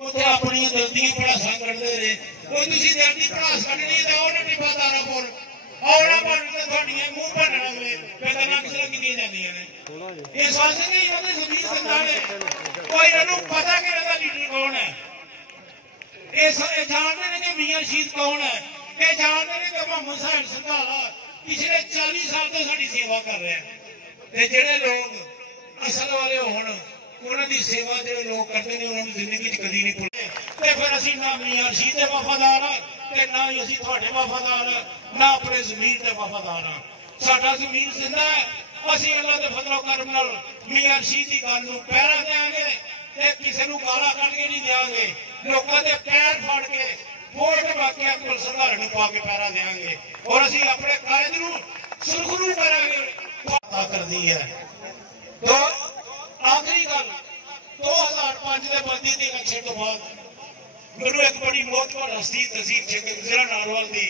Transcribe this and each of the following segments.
اپنی دل دیا پڑاساں کٹتے رہے کوئی تھی دل کی پڑاس کٹنی تو وہ ٹبا تارا پور اور منہ بننا اگلے پیدل کسی کی جاتی نے اس واسطے نہیں انہوں نے زمین سنتا ہے کوئی انہوں پتا کہ انہوں کا لیڈر کون ہے یہ جانتے ہیں کہ میاں شہید کون ہے یہ جانتے ہیں کہ محمد صاحب سنگھالا پچھلے 40 سال تو ساری سیوا کر رہے ہیں جڑے لوگ اصل والے ہون انہوں کی سیوا جو لوگ کرتے ہیں انہوں نے زندگی کدی نہیں بھولے پھر اسی نہ میاں شہید کے وفادار ہاں نہ ہی اسی تھوڑے وفادار ہاں نہ اپنے زمین کے وفادار ہاں ساڈا زمین زندہ ہے اسی اللہ کے فضل و کرم نال میاں شہید کی گل پیرا دیا گے کسی کو گالا کٹ کے نہیں دیا گے لوگوں کے پیر پھاڑ کے ووٹ کے واقعہ کو سدھارن پا کے پیرا دیا گے اور اسی اپنے قائد نو سرخرو کریں گے عطا کر دی ہے تو آخری گل 2005 کے بندی کے الیکشن تو بعد میرے ایک بڑی موتبر ہستی تحصیل ضلع ناروال کی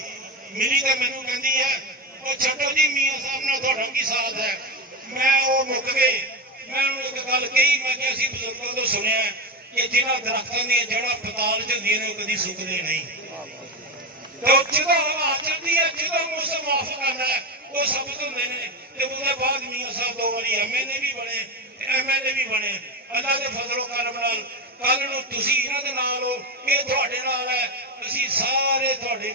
ملی تو مینو کہتی ہے وہ چھٹو جی میاں صاحب نے تھوڑا کی ساتھ ہے میں وہ مک گئے میں انہوں ایک گل کہی میں کہ اسی بزرگوں تو سنیا کہ جنہ درختوں دیا جڑا پتال چی نے وہ کدی سکتے نہیں تو جدو ہوا چلتی ہے جدو موسم معاف کرنا ہے وہ سبز ہوتے ہیں تو اس بعد میاں صاحب 2 باری MLA بھی بنے MLA بھی بنے اللہ کے فضل و کرم نال کل نو تسی انہاں دے نال ہو یہ تہاڈے نال ہے اسی سارے تہاڈے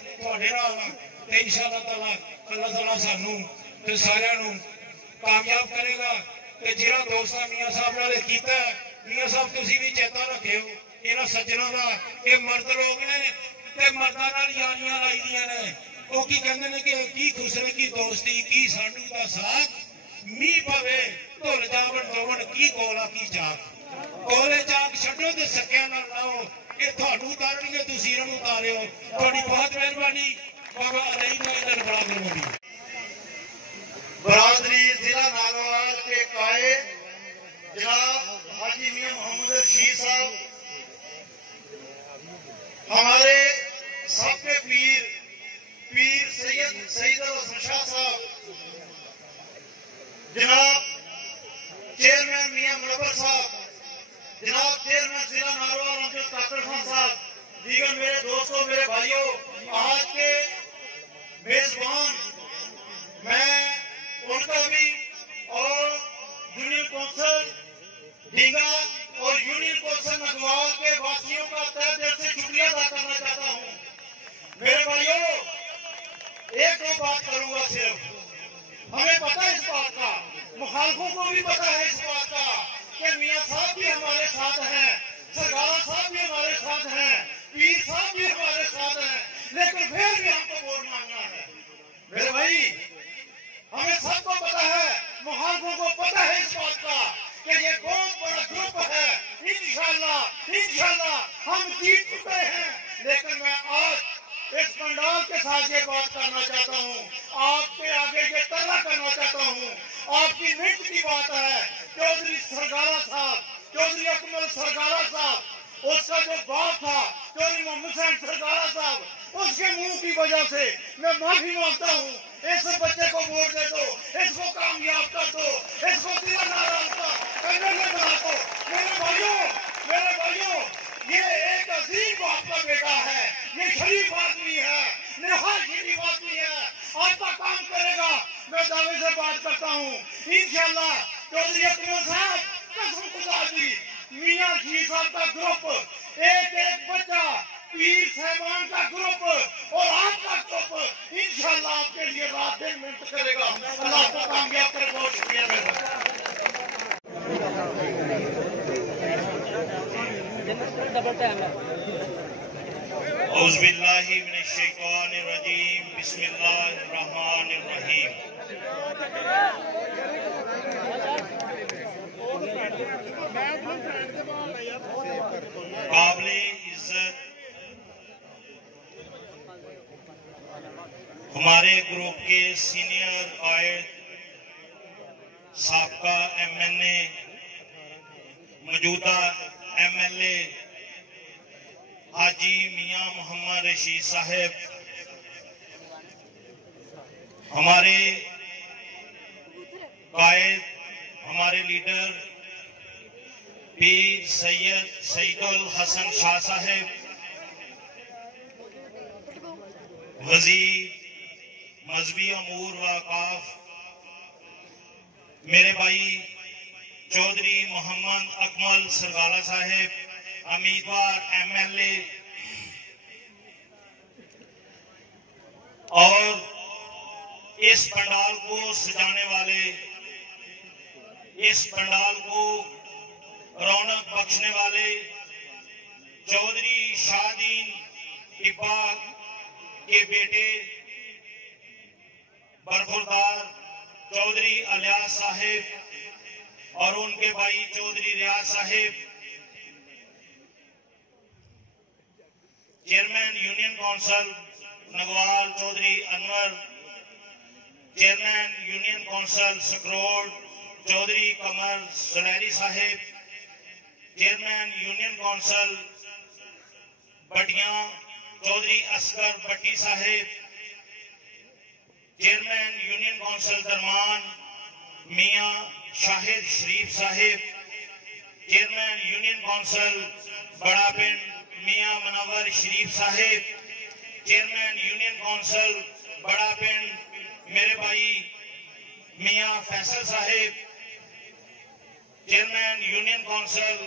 نال ہاں تے انشاءاللہ تعالی اللہ تعالی سانوں تے سارے نوں کامیاب کرے گا تے جڑا دوستاں میاں صاحب نال کیتا ہے میاں صاحب تسی بھی چیتا رکھیو انہاں سجنا دا یہ مرد لوگ نے تے مرداں نال یاریاں لائی دیاں نے وہ کی کہندے نے کہ کی خسرے کی دوستی کی سانڈو دا ساتھ می پوے دھل جاون دوون کی کولا کی چاک کولے چاک چھڈو تے سکیاں نال لاؤ یہ تھانوں اتارن گے تسی انہاں نوں اتاریو تہاڈی بہت مہربانی بابا علیہ مہر برادر مودی برادری ضلع ناروال کے قائد جناب حاجی میاں محمد رشید صاحب ہمارے سب کے پیر سید الحسن شاہ صاحب جناب چیئرمین میاں منور صاحب جناب چیئرمین ضلع ناروال امجد کاکڑ خان صاحب دیگر میرے دوستوں میرے بھائیوں آج کے میزبان میں ان کا بھی اور یونین کونسل ڈینگا اور یونین کونسل نگوال کے واسیوں کا تہہ دل سے شکریہ ادا کرنا چاہتا ہوں میرے بھائیوں 1-2 بات کروں گا صرف ہمیں پتہ ہے اس بات کا مخالفوں کو بھی پتہ ہے اس بات کا کہ میاں صاحب بھی ہمارے ساتھ ہیں سرگارہ صاحب بھی ہمارے ساتھ ہیں پیر صاحب بھی ہمارے ساتھ ہیں لیکن پھر بھی ہم کو ووٹ مانگنا ہے میرے بھائی ہمیں سب کو پتہ ہے مخالفوں کو پتہ ہے اس بات کا کہ یہ بہت بڑا گروپ ہے انشاءاللہ ہم جیت چکے ہیں لیکن میں آج اس پنڈال کے ساتھ یہ بات کرنا چاہتا ہوں آپ کے آگے یہ ترلا کرنا چاہتا ہوں آپ کی منٹ کی بات ہے چودھری سرگارہ صاحب چودھری اکمل سرگارہ صاحب اس کا جو باپ تھا چودھری محمد حسین سرگارہ صاحب اس کے منہ کی وجہ سے میں معافی مانگتا ہوں اس بچے کو ووٹ دے دو اس کو کامیاب کر دو اس کو ضلع ناروال کا MLA بنا دو میرے بھائیوں یہ ایک عظیم باپ کا بیٹا ہے یہ شریف آدمی ہے نہایت شریف آدمی ہے آپ کا کام کرے گا میں دعوے سے بات کرتا ہوں انشاءاللہ چودھری اکمل صاحب قسم خدا کی میاں شہید صاحب کا گروپ ایک بچہ پیر صاحبان کا گروپ اور آپ کا گروپ انشاءاللہ آپ کے لیے رات دن محنت کرے گا اللہ آپ کو کامیاب کرے بہت شکریہ میرا اعوذ باللہ من الشیطان الرجیم بسم اللہ الرحمن الرحیم قابل عزت ہمارے گروپ کے سینئر قائد سابقہ MLA موجودہ MLA حاجی میاں محمد رشید صاحب ہمارے قائد ہمارے لیڈر पीर सैयद सईदुल हसन शाह साहेब, वजीर मजहबी अमूर व औकाफ मेरे भाई चौधरी मोहम्मद अकमल सरगाला साहेब, उम्मीदवार MLA, और इस पंडाल को सजाने वाले, इस पंडाल को रौनक बख्शने वाले चौधरी शाहदीन टिब्बा के बेटे बरखुरदार चौधरी अलियास साहेब और उनके भाई चौधरी रियाज साहेब, chairman union council Nagwal Chaudhry Anwar, chairman union council Sakrod Chaudhry Qamar Sulehri साहेब, chairman union council Batiyan Chaudhry Asghar Bhatti साहेब, chairman union council Darman Mian Shahid Sharif साहेब, chairman union council Bara Pind Mian Munawar Sharif साहेब, chairman union council Bara Pind मेरे भाई मियां फैसल साहेब, chairman union council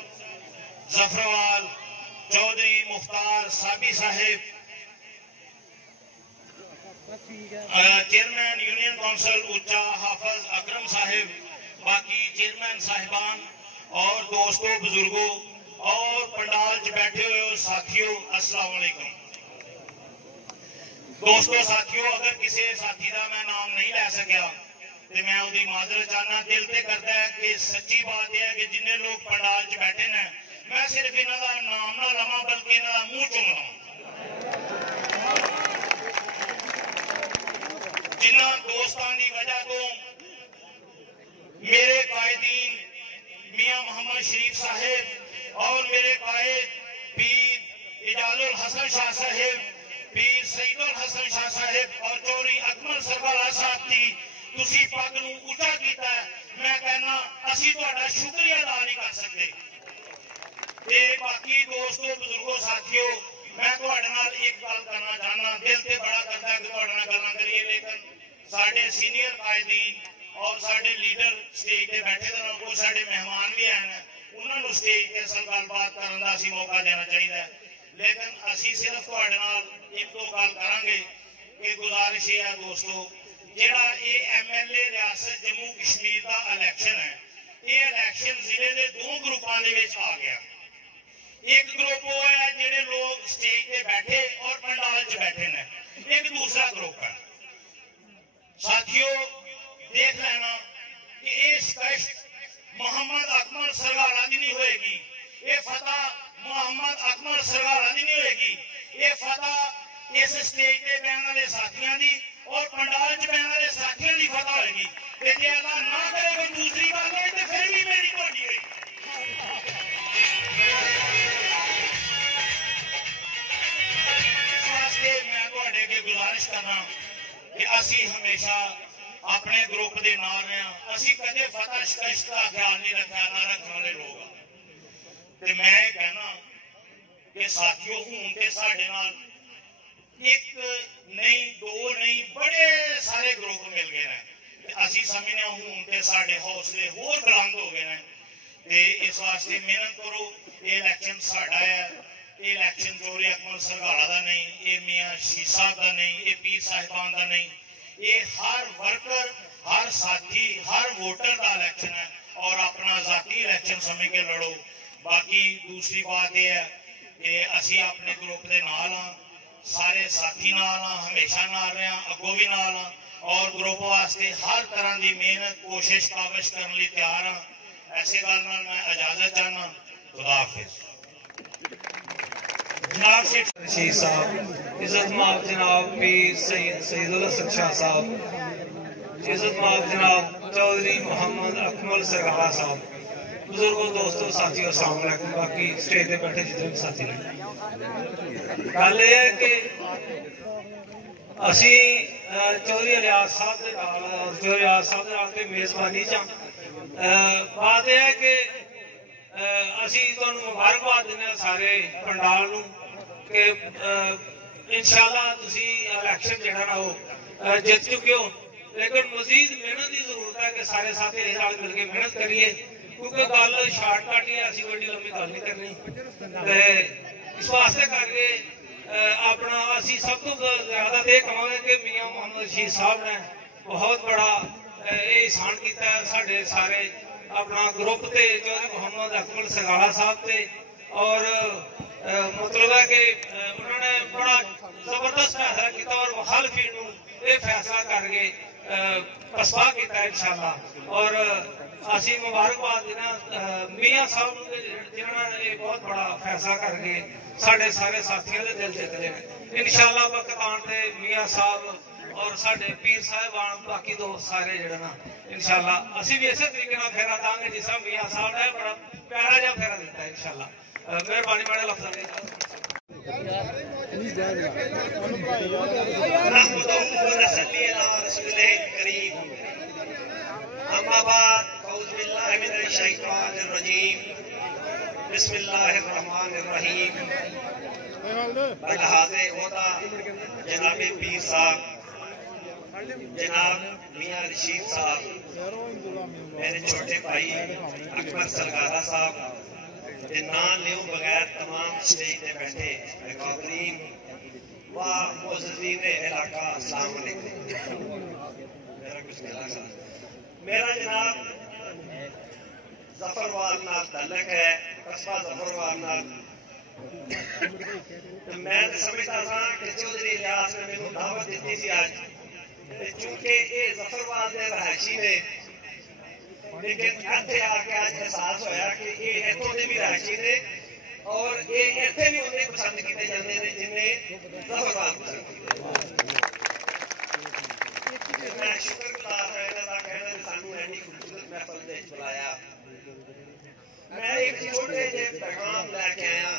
Zafarwal Chaudhry Mukhtar Sabi साहेब, chairman union council Ucha Hafiz अकरम साहेब, बाकी चेयरमैन साहिबान और दोस्तों बुजुर्गों और पंडाल च बैठे हुए साथियों, अस्सलाम वालेकुम। दोस्तों साथियों, अगर किसी साथी का मैं नाम नहीं लै सकिया तो मैं उसकी माजरत चाहना। दिल से करता है कि सच्ची बात यह है कि जिन्ने लोग पंडाल च बैठे ने, मैं सिर्फ इन्हों का नाम ना लवां बल्कि इन्हों का मुंह चुम लवां। जिन्हों दोस्तों की वजह तो मेरे कायदीन मियां मोहम्मद शरीफ साहेब और मेरे कायद पीर इजाजुल हसन शाह साहेब, पीर सईदुल हसन शाह साहेब और चौधरी अकमल सरगाला साहब की तुसी पग नूं उच्चा कीता है। मैं कहना असीं तुहाडा शुक्रिया अदा नहीं कर सकते। ते बाकी दोस्तों बुजुर्गों साथियों, मैं तुहाडे नाल एक गल करना चाहना। दिल ते बड़ा करदा कि तुहाडे नाल गल्लां करिए, लेकिन साडे सीनियर कायदीन और साडे लीडर स्टेज ते बैठे दे कोई साडे मेहमान भी हैं, उन्हां नूं स्टेज ते असल गलबात करन दा असीं मौका देना चाहिए। लेकिन असीं सिर्फ तुहाडे नाल एक दो गल करांगे कि गुजारिश है दोस्तों, जिहड़ा ये MLA रियासत जम्मू कश्मीर का इलैक्शन है, ये इलैक्शन जिले के दो ग्रुपों के आ गया। एक ग्रुप वो है जिहड़े लोग स्टेज पे बैठे और पंडाल च बैठे ने, एक दूसरा ग्रुप है। साथियों देख लेना कि ये शिकस्त मोहम्मद अकमल सरगाला की नहीं होएगी, ये फतह मोहम्मद अकमल सरगाला की नहीं होएगी, ये फतह इस स्टेज पे बहन वाले साथियों की और पंडाल च बहन वाले साथियों की फतह होगी। ते जे अल्लाह ना करे कोई दूसरी गल होए तो फिर भी मेरी तुहाडी होई। इस वास्ते मैं तुहाडे अगे गुजारिश करना कि असी हमेशा अपने ग्रुप के नाल रहे, असी कदे फतह शिकस्त का ख्याल नहीं रखा, ना रखने वाले लोग। ते मैं कहना कि साथियों हूं ते साडे नाल एक नहीं दो नहीं बड़े सारे ग्रुप मिल गए हैं। असी समझने हूं ते साडे हौसले होर बुलंद हो गए हैं। ते इस वास्ते मेहनत करो। ये इलैक्शन साडा है, ये इलैक्शन चौधरी अकमल सरगाला का नहीं, ये मियां शीर साहब का नहीं, ये पीर साहिबान का नहीं, ये हर वर्कर हर साथी हर वोटर का इलैक्शन है और अपना जाती इलैक्शन समझ के लड़ो। बाकी दूसरी बात यह है कि असी अपने ग्रुप के नाल हाँ, सारे साथी नाल हाँ, हमेशा नाल रहे हैं, अगों भी नाल हाँ और ग्रुप वास्ते हर तरह की मेहनत कोशिश काविश करने लिए तैयार हाँ। ऐसे गल नाल मैं इजाजत चाहना। खुदा हाफिज। जनाब शेख रशीद साहब, इज्जत माफ जनाब पीर सईदुल हसन शाह साहब, इज्जत माफ जनाब चौधरी मोहम्मद अकमल सरगाला साहब, बुजुर्गों दोस्तों साथियों अस्सलाम वालेकुम। बाकी स्टेज पे बैठे जितने भी साथी ने, गल यह है कि असी चौधरी रियाज साहब के नाल चौधरी रियाज साहब के नाल मेजबानी च बात यह है कि ਅਸੀਂ ਤੁਹਾਨੂੰ ਮੁਬਾਰਕਬਾਦ ਦਿੰਦੇ ਹਾਂ ਸਾਰੇ ਪੰਡਾਲ ਨੂੰ ਕਿ इंशाअल्लाह तुसी इलेक्शन जिहड़ा ना वो जित चुके हो, लेकिन मजीद मेहनत की जरूरत है कि सारे साथी नाल मिल के मेहनत करिए, क्योंकि गल शार्टकट ही है, असीं कोई लंबी गल नहीं करनी। ते इस वास्ते करके अपना असीं सब तो ज़्यादा तो कहांगे कि मियाँ मोहम्मद रशीद साहब ने बहुत बड़ा एहसान किया साडे सारे अपना ग्रुप ते चौधरी मोहम्मद अकमल सरगाला साहब ते, और मतलब है कि उन्होंने बड़ा जबरदस्त फैसला किया और मुखालफी ये फैसला करके पसपा किया इंशाअल्लाह। और असी मुबारकबाद देना मियाँ साहब जिन्होंने ये बहुत बड़ा फैसला करके साढ़े सारे साथियों के दिल जीत लेने इंशाअल्लाह। कप्तान ते मियाँ साहब और साढ़े पीर साहबान बाकी दोस्त सारे जो ना इंशाअल्लाह असी भी इस तरीके से फेरा देंगे जिस तरह मियाँ साहब ने बड़ा प्यारा जहा फेरा दिता है इंशाअल्लाह। मेहरबानी बड़े लफ्ज़ जनाब पीर साहब जनाब मियाँ रशीद साहब, मेरे छोटे भाई अकबर सरगाला साहब, ना लियो बगैर तमाम स्टेज पे बैठे अकाबरीन व मुअज़्ज़िज़ीन इलाका, अस्सलाम वालेकुम। मेरा कुछ मिला मेरा जनाब जफरवाल नाल तल्लक है, कस्बा जफरवाल नाल। तो मैं समझता था कि चौधरी इलियास ने मैंने दावत दी थी आज, चूंकि ये जफरवाल के रहायशी ने, लेकिन इत्थे आके आज एहसास होया कि ये इत्थों के भी रहायशी ने और ये इत्थे भी उन्हें पसंद किए जाते हैं जिन्हें जफरवाल पसंद किए। मैं शुक्रगुजार हां इन्हां दा, कहना कि सानू इन्नी खूबसूरत महफल दे विच बुलाया। मैं एक छोटे जे पैगाम लैके आया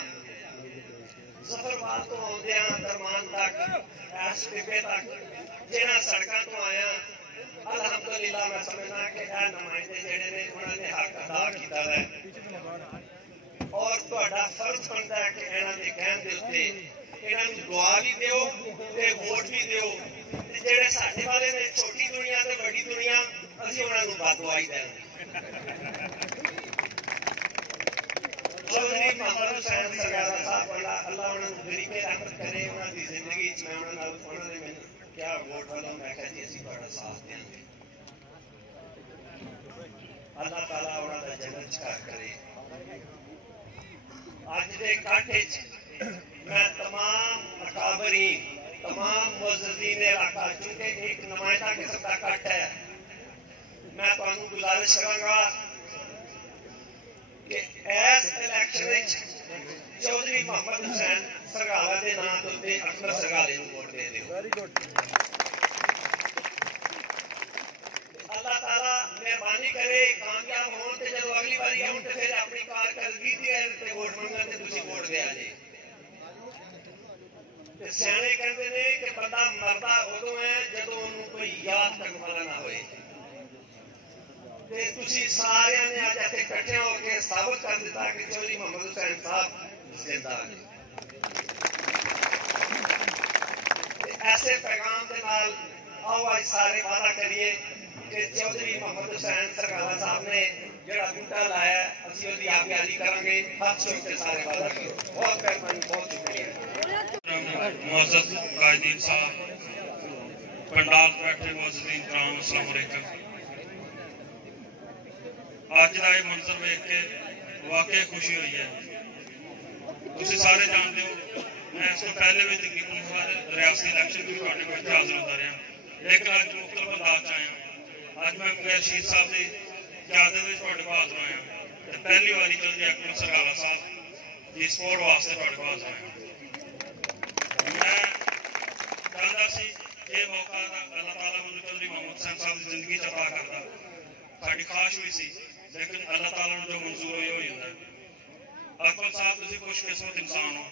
जफरवाल तो आउंदियां दरमान तक, इस टिब्बे तक, जिन्हां सड़कों तो आया अलहमदुलिल्लाह मैं समझना कि नुमाइंदे जेडे ने उन्होंने हक अदा किया है और तुहाडा फर्ज बनता है कि इन्हां दे कहण दे उत्ते इन्हां नूं दुआ भी दिओ ते वोट भी दिओ। जेडे साडे वाले ने छोटी दुनिया ते बड़ी दुनिया, असीं उन्हां नूं बददुआ ही देंगे। चौधरी मोहम्मद हुसैन सरगाला साहब अल्लाह उन्हां नूं गरीबे रहमत करे, उन्हां दी जिंदगी च मैं उन्हां ने मैनूं क्या वोट वालों मैं कहा जी असीं तुहाडा साथ देंगे। अल्लाह ताला उन्हां दा जन्नत घर करे। अज दे इकट्ठ मैं तमाम अकाबरीन, तमाम मुअज़्ज़िज़ीन इलाका, चूंकि एक नुमाइंदा किस्म का इकट्ठ है, मैं तुहानूं गुजारिश करांगा कि इस इलेक्शन चौधरी मोहम्मद हुसैन सरगाला के नाम के उत्ते अकबर सरगाले नूं वोट दे दिओ। Very good. अल्लाह ताला मेहरबानी करे कामयाब होण ते जदों अगली बारी आउण ते फिर अपनी कारकर्दगी ते वोट मंगण ते तुसीं वोट दे आ जे। ते सियाणे कहंदे ने कि बंदा मरदा उदों है जदों उहनूं कोई याद करन वाला ना होए। ते तुसीं सारिਆਂ ने अज इत्थे इकट्ठे होकर साबित कर दिता कि चौधरी मोहम्मद हुसैन साहब जिंदा ने। ऐसे पैगाम के नाल आओ आज सारे वादा करिए कि चौधरी मोहम्मद हुसैन सरगाला साहब ने जिहड़ा बूटा लाया असीं उहदी आबियारी करांगे। हाथ चुक के सारे वादा करो। बहुत मेहरबानी, बहुत शुक्रिया। मुअज़्ज़ज़ कायदीन साहब, पंडाल बैठे मुअज़्ज़िज़ीन कराम, अस्सलाम वालेकुम। अज का यह मंजर वेख के वाकई खुशी हुई है। तुम सारे जानते हो मैं इस पहले भी तकरीबन रियासती इलेक्शन भी हाजिर होता रहा, लेकिन अज मुख्तलिफ अंदाज च आया। अज मैं मुगैर रशीद साहब की क्यादत हाजिर आया। पहली बारी चौधरी अकमल सरगाला साहब की सपोर्ट वास्ते हाजिर आया। मैं चाहता सी ये मौका अल्लाह ताला मैनूं चौधरी मोहम्मद हुसैन साहब की जिंदगी च अता करदा, साडी ख्वाहिश हुई सी, लेकिन अल्लाह ताला नूं जो मंजूर होई हो जांदा है। अकमल साहब तुसीं खुशकिस्मत इंसान हो,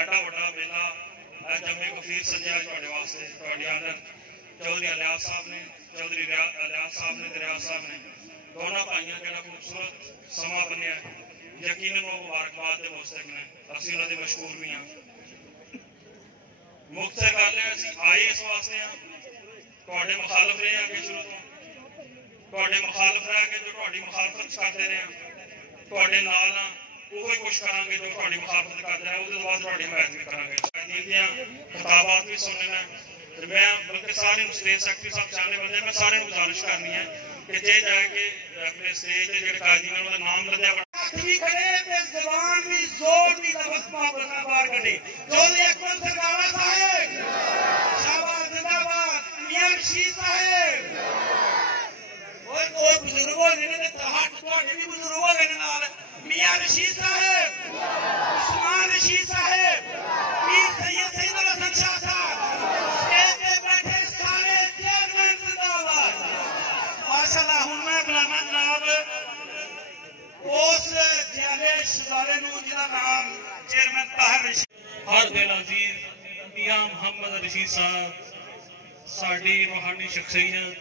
एडा वड्डा मेला जम्मे कफीर सज्जा तुहाडे वास्ते, तुहाडी आदत चौधरी इलियास साहब ने, चौधरी इलियास साहब ने, रियाज साहब ने दोनों भाइयों जो खूबसूरत समा बनिया यकीनन वो मुबारकबाद के मुस्तक ने असं उन्होंने मशहूर भी हाँ मुख्त गल है आए इस वास्ते हाँ तुहाडे मुखालफ रहे हैं अगे शुरू तो मुखालफ रह के जो मुखालफत करते रहे हैं तुहाडे नाल हाँ वही कुछ करांगे जो तुहाडी मुखालफत करते हैं उसके बाद तुहाडी हिमायत भी करांगे नीतियां खिताबात भी सुनने में मैं बल्कि सारे स्टेज सेक्रेटरी साहब चाहने बंदे मैं सारे गुजारिश करनी है कि जे जाके अपने स्टेज के जो कायदीन उनका नाम लद्या भी खड़े ते ज़बान भी जोर भी लफ्ज़ बाहर कढे चौधरी अकमल सरगावा साहब शाबाश जिंदाबाद मियां रशीद साहब और बुजुर्गों ने तुहाडे भी बुजुर्गों ने नाल मियां रशीद साहब उस्मान रशीद साहब पीर सैयद सईदुल हसन शाह साहब स्टेज पे बैठे सारे चेयरमैन जिंदाबाद माशाअल्लाह हुण मैं बुलाना जनाब उस जिले शहजादे नूं जिहदा नाम चेयरमैन ताहिर रशीद हर दिल अजीज मियां मोहम्मद रशीद साहब साडी रूहानी शख्सियत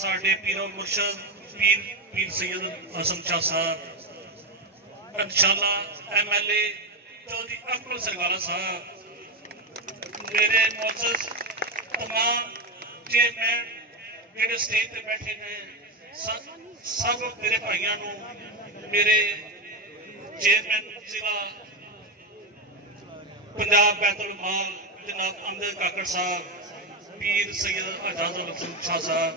साडे पीरो मुर्शद पीर सैयद हसन शाह साहब इंशाअल्लाह MLA चौधरी अकमल सरगाला साहब मेरे मुअज़्ज़ज़ तमाम चेयरमैन जेडे स्टेज पे बैठे ने सब मेरे भाइयों नूं मेरे चेयरमैन जिला पंजाब बैतुल माल जनाब अमजद काकड़ साहब पीर सैयद एजाजुल हसन शाह साहब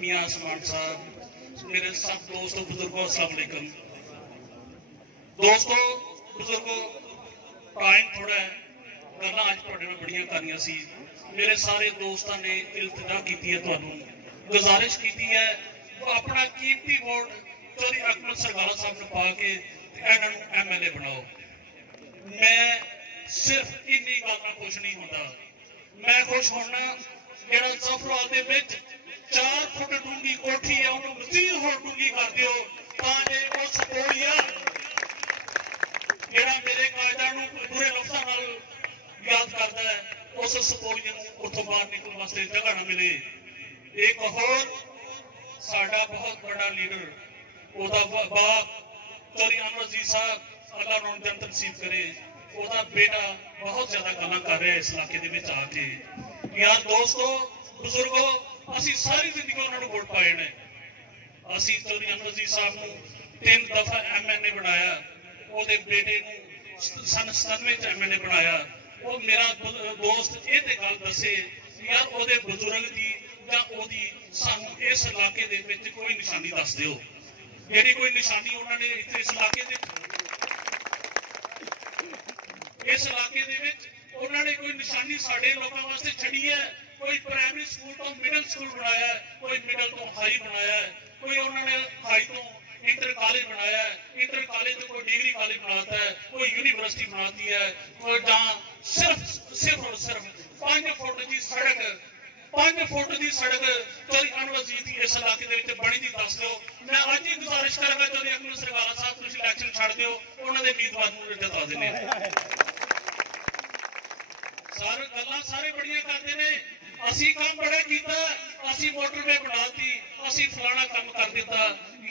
मियां उस्मान साहब मेरे सब दोस्तों बुजुर्गों अस्सलाम वालेकुम दोस्तों बुजुर्गों टाइम थोड़ा है गल्लां अज तुहाडे नाल बड़ियां करनियां सी मेरे सारे दोस्तों ने इल्तिजा की है तुहानूं गुजारिश की है वो अपना कीमती वोट चौधरी अकमल सरगाला साहब नूं पा के इन्हां नूं MLA बनाओ मैं सिर्फ इन्नी गल नाल खुश नहीं होंदा मैं खुश होना जेड़ा जफरवाल दे विच 4 फुट डूंगी कोठी है उन्होंने मजीद होर डूंगी कर दियो ताकि वो सपोलिया जेड़ा मेरे कायदा नूं पूरे लफ्ज़ां नाल याद करता है उस सपोलिया नूं उत्थों बाहर निकलण वास्ते जगह ना मिले एक होर साडा बहुत बड़ा लीडर ओदा बाप चौधरी अनवर अजीज साहब अल्लाह उन्होंने जन्नत नसीब करे ओदा बेटा बहुत ज्यादा गल्लां कर रहा है इस इलाके दे विच आके यार दोस्तों बुजुर्गों असी सारी जिंदगी उन्होंने वोट पाए ने असी चौधरी अनवर अजीज साहब नूं 3 दफा MLA बनाया ओदे बेटे नूं सन 97 MLA बनाया वो मेरा दोस्त ये ते गल दसे यार ओदे बुजुर्ग दी जां ओदी सानू इस इलाके दे विच कोई निशानी दस दिओ जेहड़ी कोई निशानी उन्होंने इस इलाके दे विच उन्होंने कोई निशानी साडे लोकां वास्ते छड़ी है कोई प्राइमरी स्कूल तो मिडल स्कूल बनाया है कोई मिडल तो हाई बनाया है कोई उन्होंने हाई तो इंटर कॉलेज बनाया है इंटर कॉलेज तो कोई डिग्री कॉलेज बनाता है कोई यूनिवर्सिटी बनाती है कोई जहाँ सिर्फ और सिर्फ 5 फुट की सड़क 5 फुट की सड़क चौधरी अनवर अजीज की इस इलाके के विच बनी दी दस दो मैं अज ही गुजारिश करांगा चौधरी अकमल सरगाला साहब तुसीं इलैक्शन छड्ड दिओ उन्होंने उम्मीदवार नूं जिता दिंदे सारे गल्लां सारे बड़ियां करदे ने असी काम बड़ा कीता असी मोटरवे बनाती असी फलाना काम कर दिता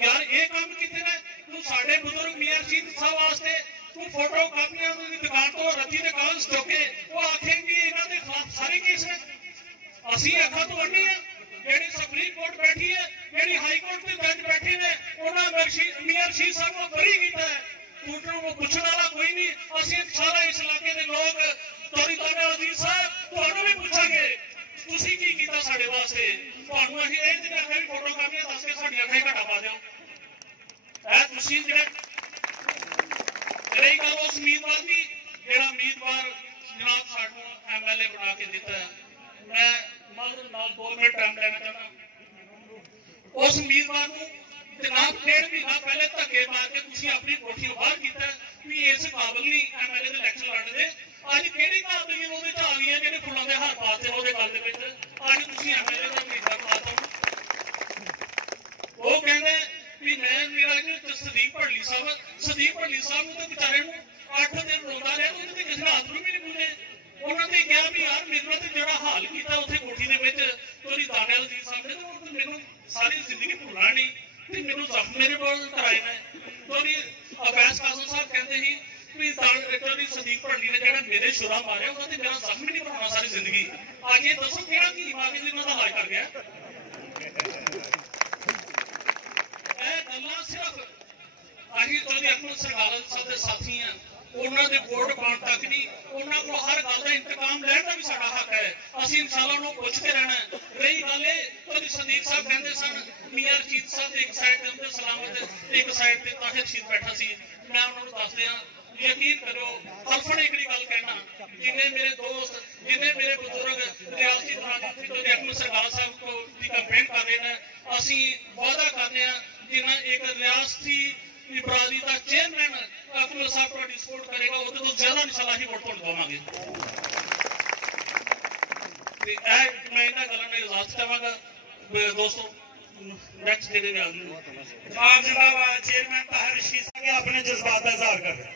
यार ये काम किते ने तू साडे बुजुर्ग मियां रशीद साहब वास्ते तू फोटो कापियां दी दुकान तो रद्दी दे कागज चुके वो आखेंगे इन्हां दे खिलाफ सारे केस है असी अखा तो अन्नी है जेडी सुप्रीम कोर्ट बैठी है जेडी हाई कोर्ट के जज बैठे ने उन्हां मियां रशीद साहब को बरी कीता है टूटू को पूछने वाला कोई नहीं असी सारा इस इलाके के लोग चौधरी अनवर अजीज साहब तुहानू भी पूछांगे तुसी की कीता साडे वास्ते तुहानू असीं इह ते आखिया फोटो कापियां दस के साडी अखां घटा पा दिओ ऐ तुसी जेहड़े रही गल उस उम्मीदवार की जेहड़ा उम्मीदवार जनाब सानू MLA बना के दिता है मैं मालूम नाल 2 मिनट टाइम लेना चाहना उस उम्मीदवार नूं जनाब 1.5 महीना पहले धक्के मार के तुसी अपनी कोठी बाहर कीता भी इस काबिल नहीं MLA दे इलैक्शन लड़न दे अज किहड़ी काबिलियत ਉਹਦੇ ਚ ਆ ਗਈ ਹੈ ਜਿਹੜੇ ਫੁੱਲਾਂ ਦੇ ਹਾਰ ਪਾਤੇ ਉਹਦੇ ਗੱਲ ਦੇ ਵਿੱਚ ਅੱਜ ਤੁਸੀਂ MLA ਦਾ ਉਮੀਦਵਾਰ ਪਾਤਾ ਉਹ ਕਹਿੰਦੇ ਵੀ ਮੈਂ ਮੇਰਾ ਜੀ ਸਦੀਕ ਭੱਲੀ ਸਾਹਿਬ ਨੂੰ ਤਾਂ ਵਿਚਾਰੇ ਨੂੰ 8 ਦਿਨ ਰੋਂਦਾ ਰਿਹਾ ਉਹਦੇ ਤੇ ਕਿਸੇ ਰਾਤ ਨੂੰ ਵੀ ਨਹੀਂ ਪੁੱਛੇ ਉਹਨਾਂ ਨੇ ਕਿਹਾ ਵੀ ਯਾਰ ਮੇਰੇ ਤੇ ਜਿਹੜਾ ਹਾਲ ਕੀਤਾ ਉੱਥੇ ਕੋਠੀ ਦੇ ਵਿੱਚ ਚੌਧਰੀ ਦਾਨਿਆਲ ਅਜ਼ੀਜ਼ ਸਾਹਿਬ ਨੇ ਤਾਂ ਮੈਨੂੰ ਸਾਰੀ ਜ਼ਿੰਦਗੀ ਭੁੱਲਣਾ ਨਹੀਂ ਤੇ ਮੈਨੂੰ ਜ਼ਖਮ ਮੇਰੇ ਕੋਲ ਕਰਾਏ ਨੇ ਤੁਹਾਡੀ ਅਵੈਸ ਕਾਜ਼ਮ ਸਾਹਿਬ ਕਹਿੰਦੇ ਸੀ ਵੀ ਤੁਹਾਡੀ ਸਦੀਕ ਭੰਡੀ ਨੇ ਜਿਹੜਾ ਮੇਰੇ ਸ਼ੁਰਾ ਮਾਰਿਆ ਉਹਦਾ ਤੇ ਮੇਰਾ ਜ਼ਖਮ ਹੀ ਨਹੀਂ ਭਰਾਉਣਾ ਸਾਰੀ ਜ਼ਿੰਦਗੀ ਅੱਜ ਇਹ ਦੱਸੋ ਕਿਹੜਾ ਕੀ ਮਾਗੇ ਜਿਹਨਾਂ ਦਾ ਇਲਾਜ ਕਰ ਗਿਆ ਇਹ ਗੱਲਾਂ ਸਿਰਫ ਅਸੀਂ ਤੁਹਾਡੇ ਅਕਮਲ ਸਰਗਾਲਾ ਸਾਹਿਬ ਦੇ ਸਾਥੀ ਆ ਉਹਨਾਂ ਦੇ ਵੋਟ ਪਾਉਣ ਤੱਕ ਨਹੀਂ ਉਹਨਾਂ ਕੋਲ ਹਰ ਗੱਲ ਦਾ ਇੰਤਕਾਮ ਲੈਣ ਦਾ ਵੀ ਸਾਡਾ ਹੱਕ ਹੈ ਅਸੀਂ ਇਨਸ਼ਾਅੱਲਾ ਉਹਨੂੰ ਪੁੱਛ ਕੇ ਰਹਿਣਾ ਰਹੀ ਗੱਲ ਇਹ ਤੁਹਾਡੀ ਸਦੀਕ ਸਾਹਿਬ ਕਹਿੰਦੇ ਸਨ ਮੀਆਂ ਰਸ਼ੀਦ ਸਾਹਿਬ ਇੱਕ ਸਾਈਡ ਤੇ ਹੁੰਦੇ ਸਲਾਮਤ ਇੱਕ ਸਾਈਡ ਤੇ ਤਾਹਿਰ ਰਸ਼ੀਦ ਬੈਠਾ ਸੀ ਮੈਂ ਉਹਨਾਂ ਨੂੰ ਦੱਸ ਦਿਆਂ ਯਕੀਨ ਕਰੋ ਹਲਫਣ ਇੱਕ ਗੱਲ ਕਹਿਣਾ ਜਿੰਨੇ ਮੇਰੇ ਦੋਸਤ ਜਿੰਨੇ ਮੇਰੇ ਬਜ਼ੁਰਗ ਰਿਆਸਤੀ ਰਾਜਨੀਤੀ ਤੋਂ ਅਕਮਲ ਸਰਗਾਲਾ ਸਾਹਿਬ ਦੀ ਕੰਪੇਨ ਕਰ ਰਹੇ ਨੇ ਅਸੀਂ ਵਾਅਦਾ ਕਰਦੇ ਹਾਂ ਜਿੰਨਾ ਇੱਕ ਰਿਆਸਤੀ ਬਰਾਦਰੀ ਦਾ ਚੇਅਰਮੈਨ ਅਕਮਲ ਸਾਹਿਬ ਤੁਹਾਡੀ ਸਪੋਰਟ ਕਰੇਗਾ ਉਹਦੇ ਤੋਂ ਜ਼ਿਆਦਾ ਇਨਸ਼ਾਅੱਲਾ ਹੀ ਵੋਟ ਤੁਹਾਨੂੰ ਦੇਵਾਂਗੇ ਤੇ ਇਹ ਮੈਂ ਇਹਨਾਂ ਗੱਲਾਂ ਨਾਲ ਇਜਾਜ਼ਤ ਚਾਹਾਂਗਾ ਦੋਸਤੋ नेक्स्ट डे में जवाब जिंदाबाद चेयरमैन ताहिर रशीद साहब अपने जज्बात का इजहार कर रहे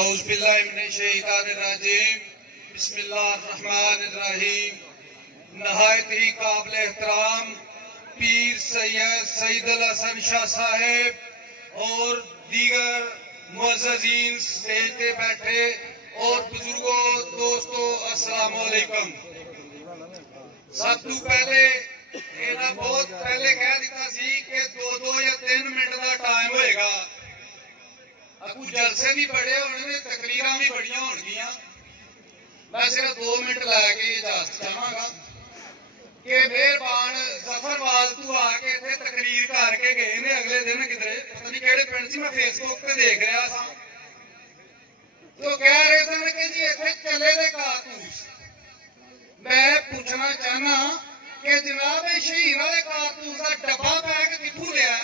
औज़ बिल्लाहि मिनश शैतानिर रजीम बिस्मिल्लाहिर रहमानिर रहीम नहायत ही काबिल एहतराम पीर सैयद सईदुल हसन शाह साहब और दीगर मुअज़्ज़ज़ीन स्टेज पे बैठे और बुजुर्गों दोस्तों अस्सलाम वालेकुम सब तो पहले ਇਹਨਾਂ ਬਹੁਤ ਪਹਿਲੇ ਕਹਿ ਦਿੱਤਾ ਸੀ ਕਿ 2 ਜਾਂ 3 ਮਿੰਟ ਦਾ ਟਾਈਮ ਹੋਏਗਾ ਅਕੂ ਜਲਸੇ ਵੀ ਬੜੇ ਹੋਣਗੇ ਤਕਰੀਰਾਂ ਵੀ ਬੜੀਆਂ ਹੋਣਗੀਆਂ ਮੈਂ ਸਿਰਫ 2 ਮਿੰਟ ਲੈ ਕੇ ਇਜਾਜ਼ਤ ਚਾਹਾਂਗਾ ਕਿ ਮਿਹਰਬਾਨ ਜ਼ਫਰਵਾਲ ਤੋਂ ਆ ਕੇ ਇੱਥੇ ਤਕਰੀਰ ਕਰਕੇ ਗਏ ਨੇ ਅਗਲੇ ਦਿਨ ਕਿਧਰੇ ਪਤਾ ਨਹੀਂ ਕਿਹੜੇ ਪਿੰਡ ਸੀ ਮੈਂ ਫੇਸਬੁੱਕ ਤੇ ਦੇਖ ਰਿਹਾ ਸਾਂ तो कह रहे थे कि जी इतने चले दे कारतूस मैं पूछना चाहना कि जनाब शहीद वाले कारतूस का डब्बा पैक कितों लिया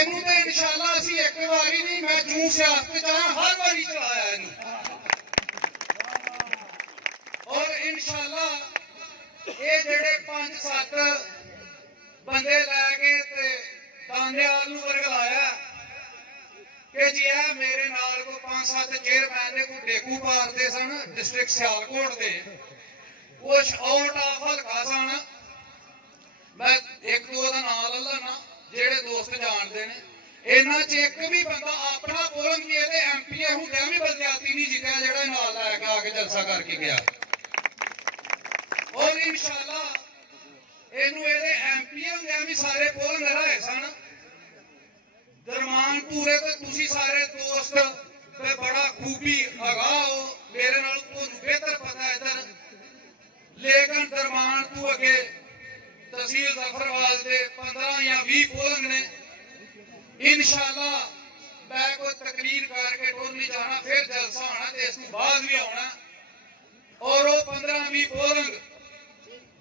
इनू तो इंशाल्लाह असी एक बारी नहीं मैं जूं सियासत च हर बारी चलाया इनू और इंशाल्लाह ये जेड़े 5-7 बंदे लैके ते दानेवाल नूं वरगलाया कि जी है मेरे नाल को 5-7 चेयरमैन ने कोई डेकू पारते सन डिस्ट्रिक्ट सियालकोट के कुछ आउट ऑफ हल्का सन मैं 1-2 का नाम ले लेना जेड़े दोस्त जानते हैं इन्हां च एक भी बंदा अपना बोलन भी है MP हुंदियां भी बदलियाती नहीं जितया जेड़ा नाल लैके आके जलसा करके गया और इंशाल्लाह इनू ये MP हुंदियां भी सारे बोलन रहे सन दरमान पूरे तो तुसी सारे दोस्त पे बड़ा खूबी आगाह हो मेरे नाल तुहानू बेहतर पता है इधर लेकिन दरमान तू अगे तहसील जफरवाल दे 15 या 20 पोलंग ने इंशाल्लाह मैं कोई तकरीर करके टुर नहीं जाना फिर जलसा होना ते इस बाद भी आना और वो 15-20 पोलंग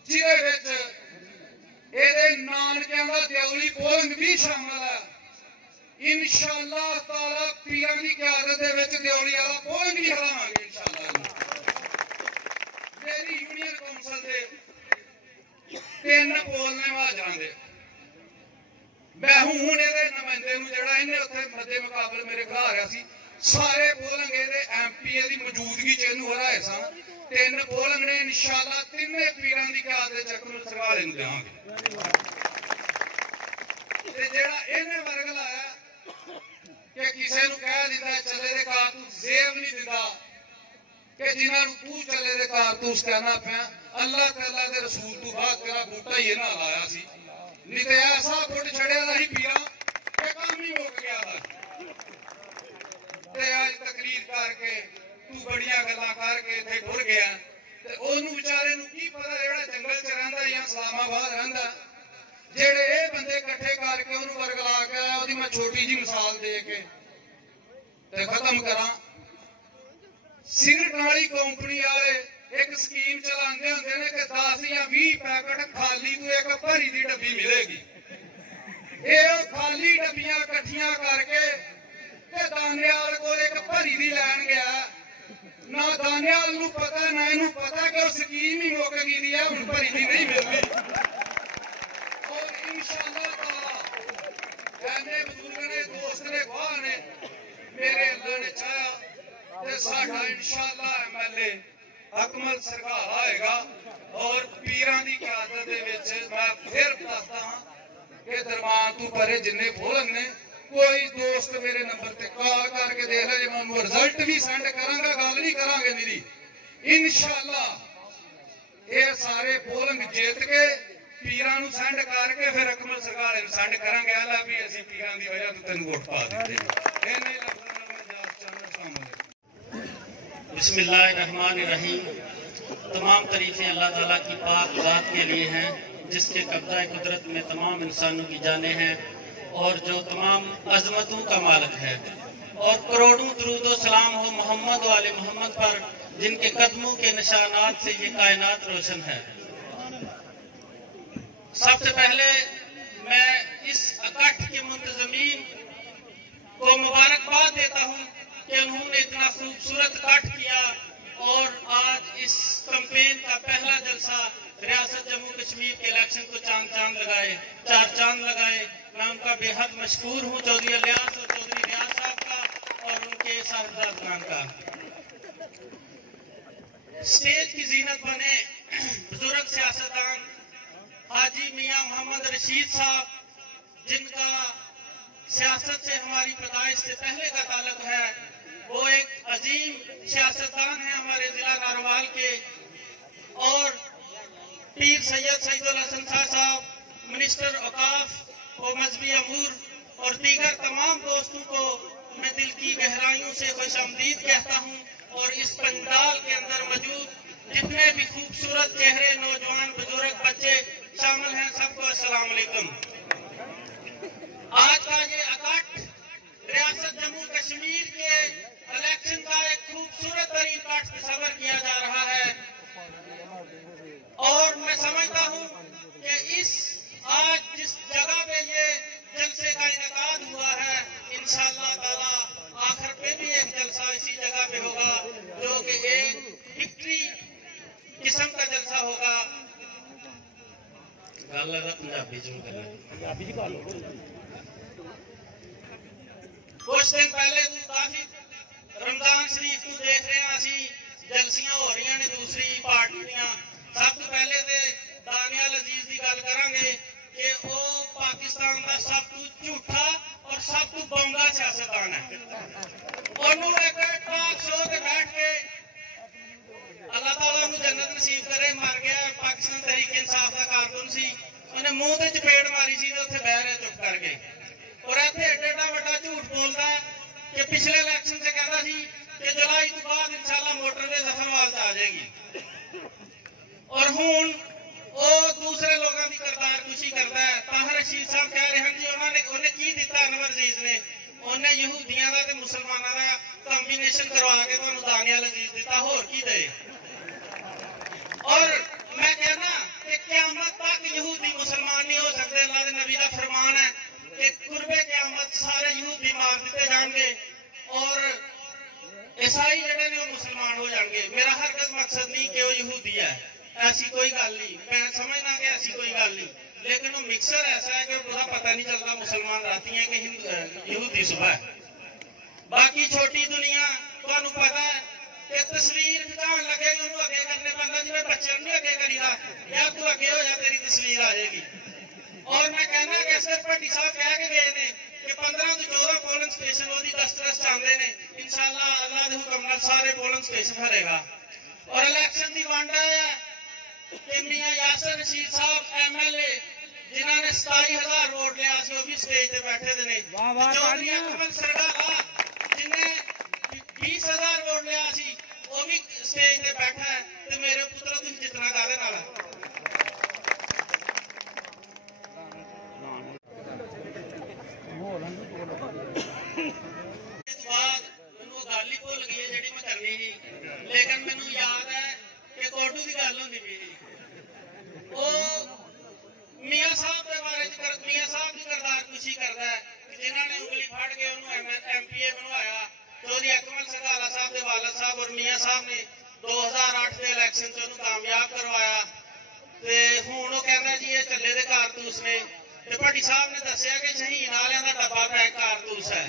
जिहदे विच इहदे नानकियां दा देवली पोलंग भी शामिल है इंशाअल्लाह ताला पीरां दी क़यादत दे विच देवली वाला पोलंग भी हरावांगे इंशाअल्लाह मेरी यूनियन कौंसल दे 3 पोलने हाजरां दे मैं हूं इहदे नुमाइंदे नूं जेड़ा इहने उत्थे मद्दे मुकाबले मेरे खिला रहा सी सारे पोलंग इहदे MP दी मौजूदगी च इहनूं हराए सन 3 पोलंग ने इंशाअल्लाह तिन्ने पीरां दी क़यादत च अकमल सरगाले नूं देवांगे ते जेड़ा इहने वरगलाया कि किसी नूं कह दिंदा चले दे कारतूस जेब नहीं दिंदा कि जिन्हां नूं तू चले दे कारतूस कहना पिया अल्लाह तआला दे रसूल तू बाद तेरा बूटा ही इन्हां लाया सी नहीं ते ऐसा फुट छड़िया दा ही पिया कि काम ही मुक गया था ते अज तकरीर करके तू बड़ियां गल्लां करके इत्थे टुर गया ते ओनू विचारे नूं की पता जेड़ा जंगल च रहिंदा या इस्लामाबाद रहिंदा जेड़े ये बंदे इकट्ठे करके उन्होंने वरगला के आया ओदी मैं छोटी जी मिसाल दे के ते खत्म करा सिगरेट वाली कंपनी वाले एक स्कीम चलाते होंगे ने कि 10 या 20 पैकेट खाली को एक भरी दी डब्बी मिलेगी ये खाली डब्बियां इकट्ठियां करके ते दानेवाल को एक भरी दी लैन गया ना दानेवाल नूं पता ना इनू पता कि स्कीम ही मुक गई है हुण भरी दी नहीं मिलती इंशाअल्लाह ताला ऐने बुजुर्ग ने दोस्त ने गवाह ने मेरे अल्लाह ने चाहा ते साडा इंशाअल्लाह MLA ਅਕਮਲ ਸਰਗਾਲਾ ਹੋਏਗਾ ਔਰ ਪੀਰਾਂ ਦੀ ਕਿਆਦਤ ਦੇ ਵਿੱਚ ਮੈਂ ਫਿਰ ਦੱਸਦਾ ਹਾਂ ਕਿ ਦਰਬਾਰ ਤੋਂ ਪਰੇ ਜਿੰਨੇ ਬੋਲਣ ਨੇ ਕੋਈ ਦੋਸਤ ਮੇਰੇ ਨੰਬਰ ਤੇ ਕਾਲ ਕਰਕੇ ਦੇਖ ਲੈ ਜੇ ਮੈਂ ਉਹਨੂੰ ਰਿਜ਼ਲਟ ਵੀ ਸੈਂਡ ਕਰਾਂਗਾ ਗੱਲ ਨਹੀਂ ਕਰਾਂਗੇ ਮੇਰੀ ਇਨਸ਼ਾਅੱਲਾ ਇਹ ਸਾਰੇ ਪੋਲਿੰਗ ਜਿੱਤ ਕੇ ਪੀਰਾਂ ਨੂੰ ਸੈਂਡ ਕਰਕੇ ਫਿਰ ਅਕਮਲ ਸਰਗਾਲੇ ਨੂੰ ਸੈਂਡ ਕਰਾਂਗੇ ਆਲਾ ਵੀ ਅਸੀਂ ਪੀਰਾਂ ਦੀ ਵਜ੍ਹਾ ਤੋਂ ਤੈਨੂੰ ਵੋਟ ਪਾ ਦਿੱਤੇ ਇਹਨੇ ਲਫ਼ਜ਼ਾਂ ਨਾਲ ਮੈਂ ਇਜਾਜ਼ਤ ਚਾਹੁੰਦਾ ਸਾਹਮਣੇ बिस्मिल्लाहिर्रहमानिर्रहीम। तमाम तारीफ़ें अल्लाह ताला की पाक ज़ात के लिए हैं जिसके कब्ज़ा कुदरत में तमाम इंसानों की जानें हैं और जो तमाम अज़मतों का मालिक है और करोड़ों दरूद व सलाम हो मोहम्मद वाले मोहम्मद पर जिनके कदमों के निशानात से ये कायनात रोशन है। सबसे पहले मैं इस इकट्ठ के मुंतज़मीन को मुबारकबाद देता हूँ कि उन्होंने इतना खूबसूरत इकट्ठ किया और आज इस कैंपेन का पहला जलसा रियासत जम्मू कश्मीर के इलेक्शन को चार चांद लगाए। मैं उनका बेहद मशकूर हूँ चौधरी इलियास और चौधरी रियाज साहब का और उनके साहबजादान का। स्टेज की जीनत बने बुजुर्ग सियासतदान हाजी मियां मोहम्मद रशीद साहब जिनका सियासत से हमारी पैदाइश से पहले का ताल्लुक है। वो एक अजीम सियासतदान है हमारे जिला नारोवाल के और पीर सैयद सईदुल हसन साहब मिनिस्टर औकाफ और मजहबी अमूर और दीगर तमाम दोस्तों को मैं दिल की गहराइयों से खुशामदीद कहता हूँ और इस पंडाल के अंदर मौजूद जितने भी खूबसूरत चेहरे नौजवान बुजुर्ग बच्चे शामिल हैं सबको अस्सलाम वालेकुम। आज का ये इकट्ठ रियासत जम्मू कश्मीर के इलेक्शन का एक खूबसूरत तरीन इकट्ठ तस्वर किया जा रहा है और मैं समझता हूँ कि इस आज जिस जगह पे ये जलसे का इनेकाद हुआ है इंशाअल्लाह ताला आखिर पे भी एक जलसा इसी जगह पे होगा जो कि एक विक्ट्री किस्म का जलसा होगा। गल लगा पंजाबी च कुछ दिन पहले काफी रमजान शरीफ को देख रहे हैं असी जलसियां हो रही ने दूसरी पार्टी दियां। सब तो पहले तो दानियाल अजीज की गल करांगे कि वो पाकिस्तान का सब तो झूठा और सब तो बोंगा सियासतदान है। उन्होंने एक टॉक शो पे बैठ के अल्लाह ताला उन्हें जन्नत नसीब करे मर गया पाकिस्तान तहरीक इंसाफ का कारकुन सी उन्हें मुंह ते चपेड़ मारी सी ते उत्थे बह रहे चुप करके और इत्थे एडा बड़ा झूठ बोलदा कि पिछले इलेक्शन से कहता सी कि जुलाई तो बाद इंशाल्लाह मोटरवे जफरवाल आ जाएगी और हुण वो दूसरे लोगों की करतार कुशी करता है। ताहिर रशीद साहब कह रहे हैं जी उन्हें की दिता अनवर अजीज ने उन्हें यहूदियों का ते मुसलमानों का कॉम्बिनेशन करवा के तो दानियाल अजीज दिता होर की दे। और मैं कहना कि क़यामत तक यहूदी मुसलमान नहीं हो सकते। अल्लाह के नबी का फरमान है कि कुर्बे क़यामत सारे यहूदी मार दिते जाएंगे और ईसाई जिहड़े ने मुसलमान हो जाएंगे। मेरा हरगिज़ मकसद नहीं कि वो यहूदी है, ऐसी कोई गल नहीं, मैं समझना कि ऐसी कोई गल नहीं, लेकिन वो मिक्सर ऐसा है कि पूरा पता नहीं चलता मुसलमान राती है कि यहूदी सुबह है। बाकी छोटी दुनिया तुहानू पता है कि तस्वीर खिचाण लगे उन्होंने अगे करने पैंदा जिवें बच्चे नहीं अगे करीदा यार तू अगे हो जा तेरी तस्वीर आ जाएगी। और मैं कहना कि सिर्फ भट्टी साहब कह के गए ने कि 15 तो 14 पोलिंग स्टेशन वो दस्तरस चाहते हैं। इंशाअल्लाह अल्लाह के हुक्म नाल सारे पोलिंग स्टेशन भरेगा और इलेक्शन की वंड है कि मियां यासर रशीद साहब MLA जिन्होंने 27,000 वोट लिया वो भी स्टेज पे बैठे ने। चौधरी अकमल सरगाला जिन्हें 20,000 वोट लिया वो भी स्टेज पे बैठा है। तो मेरे पुत्रों तुम जितना गा दे नाला गल ही भुल गई जी मैं करनी थी, लेकिन मैनू याद है कि कोटू की गल होंदी पई वो मियां साहब के बारे मियां साहब की करदार कुशी करता है जिन्होंने उंगली फड़ के उन्होंने MPA बनवाया। चौधरी अकमल सरगाला साहब के वालद साहब और मियां साहब ने 2008 के इलेक्शन च उन्होंने कामयाब करवाया। ते हुण वो कहंदा जी ये चले दे कारतूस ने। भट्टी साहब ने दसिया कि शहीद वालियां दा डब्बा पैक कारतूस है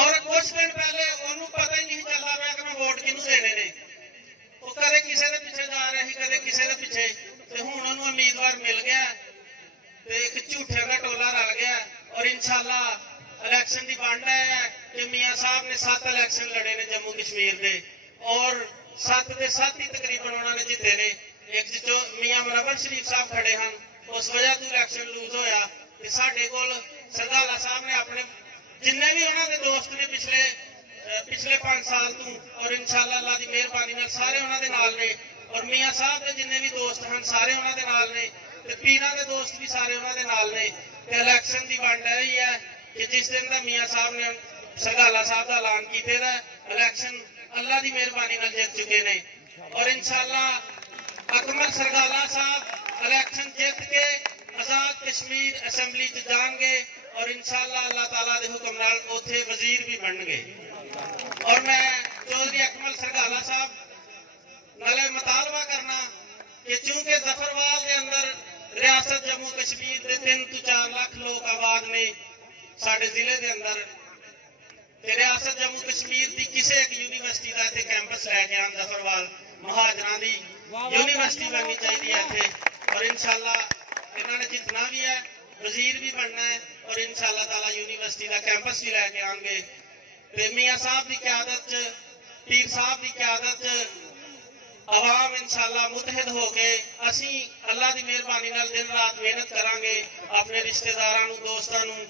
और कुछ दिन पहले उन्होंने पता ही नहीं चलता पाया कि मैं वोट किनू देने ने। वो ਕਦੇ ਕਿਸੇ ਦੇ ਪਿੱਛੇ ਜਾ ਰਿਹਾ ਸੀ, ਕਦੇ ਕਿਸੇ ਦੇ ਪਿੱਛੇ, ਤੇ ਹੁਣ ਉਹਨੂੰ ਉਮੀਦਵਾਰ ਮਿਲ ਗਿਆ ਤੇ ਇੱਕ ਝੂਠਿਆਂ ਦਾ ਟੋਲਾ ਰਲ ਗਿਆ। ਔਰ ਇਨਸ਼ਾਅੱਲਾ ਇਲੈਕਸ਼ਨ ਦੀ ਵੰਡ ਹੈ ਕਿ ਮੀਆਂ ਸਾਹਿਬ ਨੇ 7 ਇਲੈਕਸ਼ਨ ਲੜੇ ਨੇ ਜੰਮੂ ਕਸ਼ਮੀਰ ਦੇ, ਔਰ 7 ਦੇ 7 ਹੀ ਤਕਰੀਬਨ ਉਹਨਾਂ ਨੇ ਜਿੱਤੇ ਨੇ। ਇੱਕ ਜੋ ਮੀਆਂ ਮੁਨੱਵਰ ਸ਼ਰੀਫ ਸਾਹਿਬ ਖੜੇ ਹਨ, ਉਸ ਵਜ੍ਹਾ ਤੋਂ ਇਲੈਕਸ਼ਨ ਲੂਜ਼ ਹੋਇਆ। ਤੇ ਸਾਡੇ ਕੋਲ ਸਰਦਾਲਾ ਸਾਹਿਬ ਨੇ ਆਪਣੇ ਜਿੰਨੇ ਵੀ ਉਹਨਾਂ ਦੇ ਦੋਸਤ ਨੇ ਪਿਛਲੇ 5 ਸਾਲ ਤੋਂ, ਔਰ ਇਨਸ਼ਾਅੱਲਾ ਅੱਲਾ ਦੀ ਮਿਹਰਬਾਨੀ ਨਾਲ ਸਾਰੇ ਉਹਨਾਂ ਦੇ ਨਾਲ ਨੇ। ਔਰ ਮੀਆਂ ਸਾਹਿਬ ਦੇ ਜਿੰਨੇ ਵੀ ਦੋਸਤ ਹਨ ਸਾਰੇ ਉਹਨਾਂ ਦੇ ਨਾਲ ਨੇ, ਤੇ ਪੀਰਾਂ ਦੇ ਦੋਸਤ ਵੀ ਸਾਰੇ ਉਹਨਾਂ ਦੇ ਨਾਲ ਨੇ। ਤੇ ਇਲੈਕਸ਼ਨ ਦੀ ਵੰਡ ਇਹੀ ਹੈ ਕਿ ਜਿਸ ਦਿਨ ਦਾ ਮੀਆਂ ਸਾਹਿਬ ਨੇ ਸਰਦਾਲਾ ਸਾਹਿਬ ਦਾ ਐਲਾਨ ਕੀਤੇ ਦਾ ਇਲੈਕਸ਼ਨ ਅੱਲਾ ਦੀ ਮਿਹਰਬਾਨੀ ਨਾਲ ਜਿੱਤ ਚੁੱਕੇ ਨੇ। ਔਰ ਇਨਸ਼ਾਅੱਲਾ ਅਕਮਲ ਸਰਦਾਲਾ ਸਾਹਿਬ ਇਲੈਕਸ਼ਨ ਜਿੱਤ ਕੇ ਆਜ਼ਾਦ ਕਸ਼ਮੀਰ ਅਸੈਂਬਲੀ 'ਚ ਜਾਣਗੇ, ਔਰ ਇਨਸ਼ਾਅੱਲਾ ਅੱਲਾਹ ਤਾਲਾ ਦੇ ਹੁਕਮ ਨਾਲ ਉੱਥੇ ਵਜ਼ੀਰ ਵੀ ਬਣਨਗੇ। ਔਰ ਮੈਂ ਚੌਧਰੀ ਅਕਮਲ ਸਰਦਾਲਾ ਸਾਹਿਬ ਨਾਲੇ ਮੁਤਾਲਬਾ ਕਰਨਾ ਕਿ ਚूंकि ਜ਼ਫਰਵਾਲ ਦੇ ਅੰਦਰ ਰਿਆਸਤ ਜੰਮੂ ਕਸ਼ਮੀਰ ਦੇ 3 ਤੋਂ 4 ਲੱਖ ਲੋਕ ਆਬਾਦ ਨੇ ਸਾਡੇ ਜ਼ਿਲ੍ਹੇ ਦੇ ਅੰਦਰ, ਤੇ ਰਿਆਸਤ ਜੰਮੂ ਕਸ਼ਮੀਰ ਦੀ ਕਿਸੇ ਇੱਕ ਯੂਨੀਵਰਸਿਟੀ ਦਾ ਇੱਥੇ ਕੈਂਪਸ ਲੈ ਕੇ ਆਉਣ, ਜ਼ਫਰਵਾਲ ਮਹਾਜਰਾਂ ਦੀ ਯੂਨੀਵਰਸਿਟੀ ਬਣਨੀ ਚਾਹੀਦੀ ਹੈ ਇੱਥੇ। ਔਰ ਇਨਸ਼ਾਅੱਲਾ ਇਹਨਾਂ ਨੇ ਜਿੱਤਣਾ ਵੀ ਹੈ, ਵਜ਼ੀਰ ਵੀ ਬਣਨਾ ਹੈ, ਔਰ ਇਨਸ਼ਾਅੱਲਾ ਤਾਲਾ ਯੂਨੀਵਰਸਿਟੀ ਦਾ ਕੈਂਪਸ ਵੀ ਲੈ ਕੇ ਆਉਣਗੇ। ਤੇ ਮੀਆਂ ਸਾਹਿਬ ਦੀ क़यादत 'ਚ, ਪੀਰ ਸਾਹਿਬ ਦੀ क़यादत 'ਚ ਆਵਾਮ ਇਨਸ਼ਾਅੱਲਾ ਮੁਤਹਿਦ ਹੋ ਕੇ ਅਸੀਂ ਅੱਲਾ ਦੀ ਮਿਹਰਬਾਨੀ ਨਾਲ ਦਿਨ ਰਾਤ ਮਿਹਨਤ ਕਰਾਂਗੇ ਆਪਣੇ ਰਿਸ਼ਤੇਦਾਰਾਂ ਨੂੰ, ਦੋਸਤਾਂ ਨੂੰ।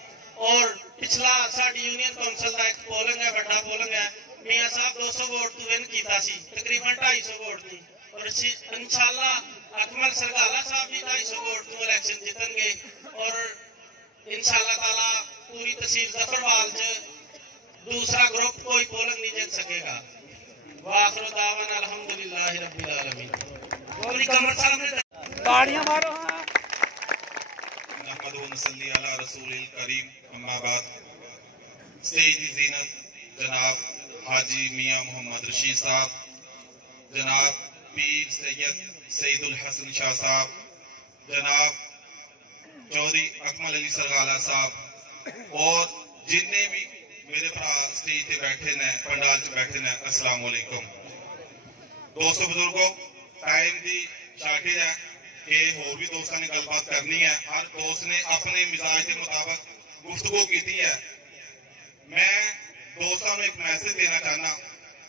ਔਰ ਪਿਛਲਾ ਸਾਡੀ ਯੂਨੀਅਨ ਕੌਂਸਲ ਦਾ ਇੱਕ ਪੋਲਿੰਗ ਹੈ, ਵੱਡਾ ਪੋਲਿੰਗ ਹੈ, ਮੀਆਂ ਸਾਹਿਬ 200 ਵੋਟ ਤੋਂ ਵਿਨ ਕੀਤਾ ਸੀ, ਤਕਰੀਬਨ 250 ਵੋਟ ਤੋਂ। ਔਰ ਇਨਸ਼ਾਅੱਲਾ ਅਕਮਲ ਸਰਦਾਲਾ ਸਾਹਿਬ ਵੀ 250 ਵੋਟ ਤੋਂ ਇਲੈਕਸ਼ਨ ਜਿੱਤਣਗੇ। ਔਰ ਇਨਸ਼ਾਅੱਲਾ ਤਾਲਾ ਪੂਰੀ ਤਹਿਸੀਲ ਜ਼ਫਰਵਾਲ 'ਚ दूसरा ग्रुप कोई पोलिंग नहीं जीत सकेगा। वाखिर दावाना अल्हम्दुलिल्लाहि रब्बिल आलमीन। बोली कमर साहब ने ताड़ियां मारो। नहमदु व नसल्ली अला रसूलिल करीम, अम्मा बाद। स्टेज की ज़ीनत जनाब हाजी मियां मोहम्मद रशीद साहब, जनाब पीर सैयद सईदुल हसन शाह साहब, जनाब चौधरी अकमल अली सरगाला साहब, और जिन्ने भी मेरे भरा स्टेज पे बैठे ने, पंडाल च बैठे ने, अस्सलाम वालेकुम। दोस्तों बुजुर्गों, टाइम की शाकिर है कि होर भी दोस्तों ने गलबात करनी है। हर दोस्त ने अपने मिजाज के मुताबिक गुफ्तगू की है। मैं दोस्तों को एक मैसेज देना चाहना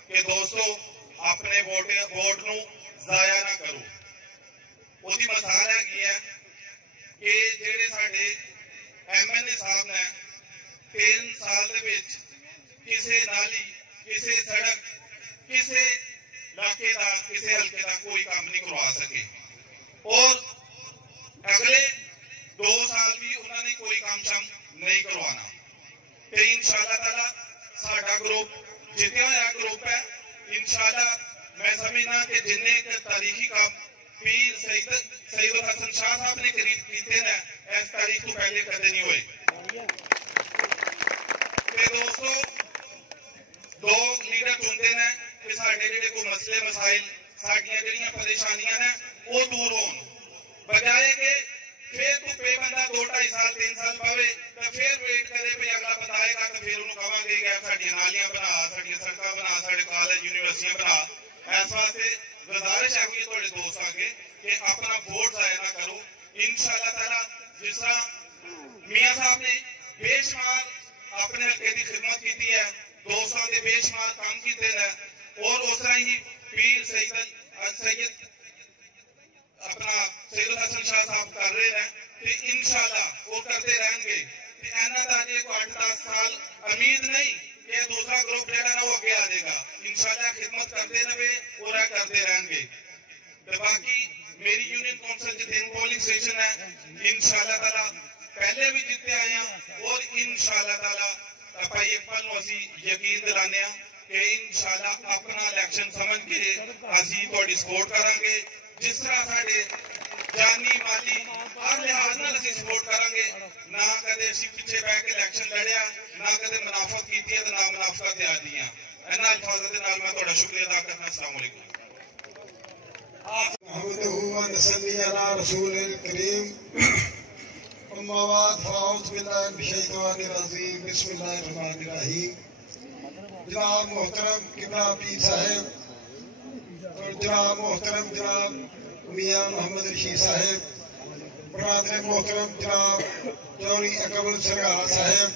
कि दोस्तों अपने वोट नूं जाया ना करो। उसकी मिसाल है कि जेडे साडे MNA साहब ने 3 साल ਦੇ ਵਿੱਚ ਕਿਸੇ ਨਾਲੀ, ਕਿਸੇ ਸੜਕ, ਕਿਸੇ ਇਲਾਕੇ ਦਾ, ਕਿਸੇ ਹਲਕੇ ਦਾ ਕੋਈ ਕੰਮ ਨਹੀਂ ਕਰਵਾ ਸਕੇ, ਔਰ ਅਗਲੇ 2 ਸਾਲ ਵੀ ਉਹਨਾਂ ਨੇ ਕੋਈ ਕੰਮ ਸ਼ਮ ਨਹੀਂ ਕਰਵਾਣਾ। ਤੇ ਇਨਸ਼ਾਅੱਲਾ ਤਾਲਾ ਸਾਡਾ ਗਰੁੱਪ ਜਿੱਤਿਆ ਹੋਇਆ ਗਰੁੱਪ ਹੈ। ਇਨਸ਼ਾਅੱਲਾ ਮੈਂ ਸਮਝਣਾ ਕਿ ਜਿੰਨੇ ਤਾਰੀਖੀ ਕੰਮ ਪੀਰ ਸਈਦ ਹਸਨ ਸ਼ਾਹ ਸਾਹਿਬ ਨੇ ਕੀਤੇ ਨੇ, ਇਸ ਤਾਰੀਖ ਤੋਂ ਪਹਿਲੇ ਕਦੇ ਨਹੀਂ ਹੋਏ। दोस्तों 2 लीडर चुनते हैं कि साढ़े जेडे कोई मसले मसाइल, साड़ियां जेड़ियां परेशानियां ने वो दूर होन, बजाए कि फिर धुप्पे बंदा 2-2.5 साल 3 साल पावे तो फिर वेट करे भी अगला बंदा आएगा तो फिर उन्होंने कहांगे कि साड़ियां नालियां बना, साड़ियां सड़कां बना, साढ़े कॉलेज यूनिवर्सिटियां बना। इस वास्ते गुजारिश है कि थोड़े दोस्त आगे कि अपना वोट जाया ना करो। इंशाअल्लाह ताला जिस तरह मियां साहब ने बेशुमार अपने हल्के की खिदमत की है, दोस्तों के बेशुमार काम किए हैं, और उस तरह ही पीर सैयद अपना सईदुल हसन शाह साहब कर रहे हैं, तो इंशाअल्लाह वो करते रहेंगे। इन्हों का अजे को 8-10 साल उम्मीद नहीं कि दूसरा ग्रुप जो ना वो अगे आ जाएगा। इंशाअल्लाह खिदमत करते रहे और करते रहेंगे। तो बाकी मेरी यूनियन कौंसल 3 पोलिंग स्टेशन है, इंशाअल्लाह ताला पहले भी जीते आए हैं, और इंशाअल्लाह ताला भाई इकबाल नूं असीं यकीन दिलाने कि इंशाअल्लाह अपना इलेक्शन समझ के असीं तुहाडी सपोर्ट करांगे। जिस तरह साडे जानी माली हर लिहाज नाल असीं सपोर्ट करांगे। ना कदे असीं पिछे बैठ के इलेक्शन लड़िया, ना कदे मुनाफत कीती है, ते ना मुनाफत ते आदीआं। इन्हां अल्फाज़ां दे नाल मैं तुहाडा शुक्रिया अदा करना। अस्सलाम वालेकुम। नहमदुहु व नसल्ली अला रसूलिल करीम। अम्माबाद फ़ाऊज़ बिल्लाहि मिनश्शैतानिर रजीम। बिस्मिल्लाहिर्रहमानिर्रहीम। जनाब मोहतरम किबला पीर साहब, जनाब मोहतरम जनाब मियाँ मोहम्मद रशीद साहब, बरादर मोहतरम जनाब चौधरी अकमल सरगारा साहब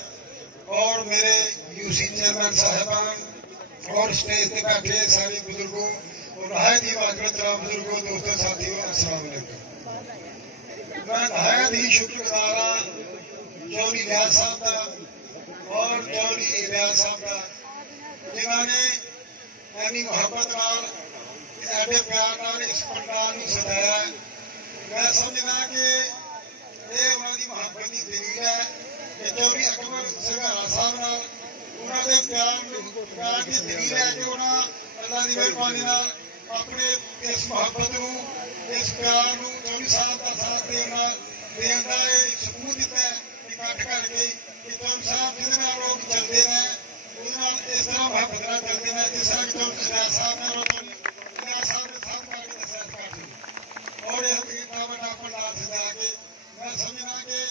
और मेरे यूसी चेयरमैन साहबान और स्टेज पे बैठे सारे बुजुर्गों और नहायत ही वाजिब तमाम बुजुर्गों, दोस्तों, साथियों, अस्सलाम वालेकुम। मैं नहायत ही शुक्रगुजार हाँ चौधरी लियाज साहब का और चौधरी इलियास साहब का, जिन्होंने एनी मुहब्बत नाल एडे प्यार नाल इस पंडाल में सजाया है। मैं समझना कि ये उन्होंने मुहब्बत की दलील है कि चौधरी अकबर सरगारा साहब नाल उन्होंने प्यार की दलील है कि उन्होंने अल्लाह की मेहरबानी नाल अपने इस मुहब्बत को, इस प्यार को चौधरी साहब का साथ देने का सबूत दिता है इकट्ठ करके कि चौधरी साहब जिस लोग चलते हैं इस तरह मुहब्बत नाल चलते हैं जिस तरह चौधरी साहब ने और इतना बड़ा पंडाल सजा के मैं समझना कि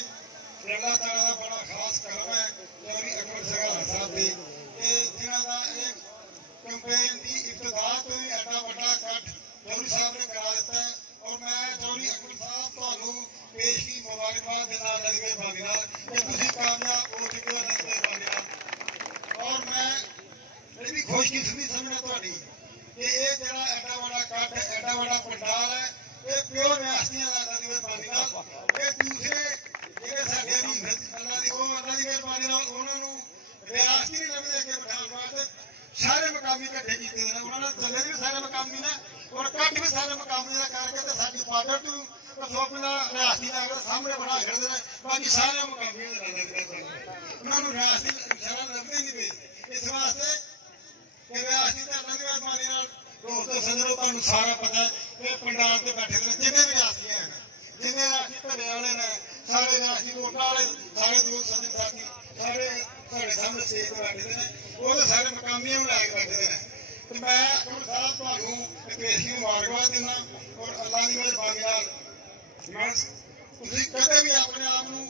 अल्लाह ताला का बड़ा खास करम है चौधरी अकबर सरगारा साहब की जिन्हों का एक कैंपेन की इब्तदा तो ही एडा बड़ा इकट्ठ चौधरी साहब ने करा दिता है। और मैं चौधरी अकबर साहब को पेश की मुबारकबाद देना अल्लाह की मेहरबानी नाल कि तुसीं कामयाब हो चुके हो अल्लाह की मेहरबानी नाल। और मैं ये भी खुशकिस्मती समझना तुहाडी कि ये जिहड़ा एडा बड़ा इकट्ठ एडा बड़ा पंडाल है ये प्योर रियासतियां अल्लाह की मेहरबानी नाल ये दूसरे जिहड़े साडे अल्लाह की मेहरबानी नाल उन्हां नूं रियासती नहीं लभदे अगे बिठाउण वास्ते सारे मकामी इकट्ठे कीते ने, उन्होंने चले भी सारे मकामी ने और कट भी सारे मकामी करके तो साडी बॉर्डर टू सोपना रियासती नागरिक सामने बना खड़े ने, बाकी सारे मकामी उन्होंने रियासती शरण लभदे नहीं पे। इस वास्ते कि रियासती तो अल्लाह की मेहरबानी नाल दोस्तों सज्जनों तुहानूं सारा पता है कि पंडाल से बैठे ने जिन्ने भी रियासती हैं जिन्ने रियासती धड़े वाले ने सारे रियासती वोटां वाले सारे दोस्त सज्जन साथी सारे साढ़े सामने स्टेज पर बैठे ने वो तो सारे मकामियों लैके बैठे ने। तो मैं अकबर साहब तुहानूं पेश की मुबारकबाद देना और अल्लाह की मेहरबानी नाल मैं तुसीं कदे भी अपने आप नूं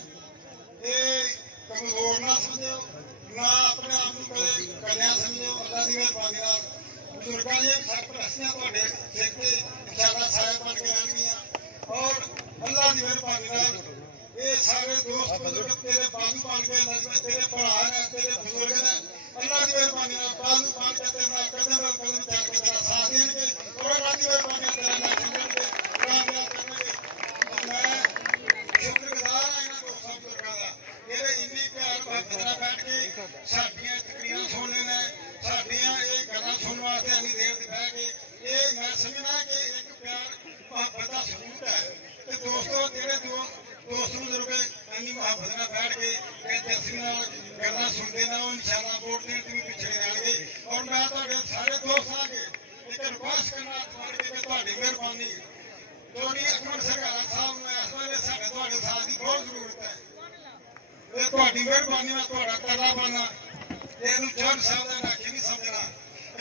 कमजोर ना समझो ना अपने आप नूं कदे कलियां समझो। अल्लाह की मेहरबानी नाल बुजुर्गों की सरपरस्तियां तुहाडे सिर ते इंशाअल्लाह साया बन के रहणगियां और अल्लाह की मेहरबानी नाल ये सारे दोस्त बुजुर्ग तेरे बाजू बन के तेरे भरा ने तेरे बुजुर्ग ने अल्लाह की मेहरबानी नाल बाजू बन के तेरे कदम कदम चल के तेरा साथ देंगे और अल्लाह की मेहरबानी नाल तेरा नाम चलेंगे कामयाब करेंगे। और मैं शुक्रगुजार हाँ इन्हां दोस्तां बुजुर्गों का जेहड़े इन्नी प्यार मुहब्बत नाल बैठ के साडियां तकरीरां सुनने ने साडियां ये गल्लां सुनने वास्ते इन्नी देर दी बैठ के ये मैं समझना कि एक प्यार मुहब्बत का सबूत है। तो दोस्तों जेहड़े दोस्त बुजुर्ग इन्नी मुहब्बत नाल बैठ के दिलचस्पी नाल गल्लां सुनते हैं वो इंशाअल्लाह वोट देने तो भी पिछड़े रहणगे। और मैं तुहाडे सारे दोस्तां अगे एक रिक्वेस्ट करना चाहंदा कि तुहाडी मेहरबानी चौधरी अकबर सरगारा साहब नूं इस वेले साडे तुहाडे साथ की बहुत जरूरत है। ये तुहाडी मेहरबानी नाल तुहाडा तरला पाना इहनूं चौधरी साहब दा इलाके नहीं समझना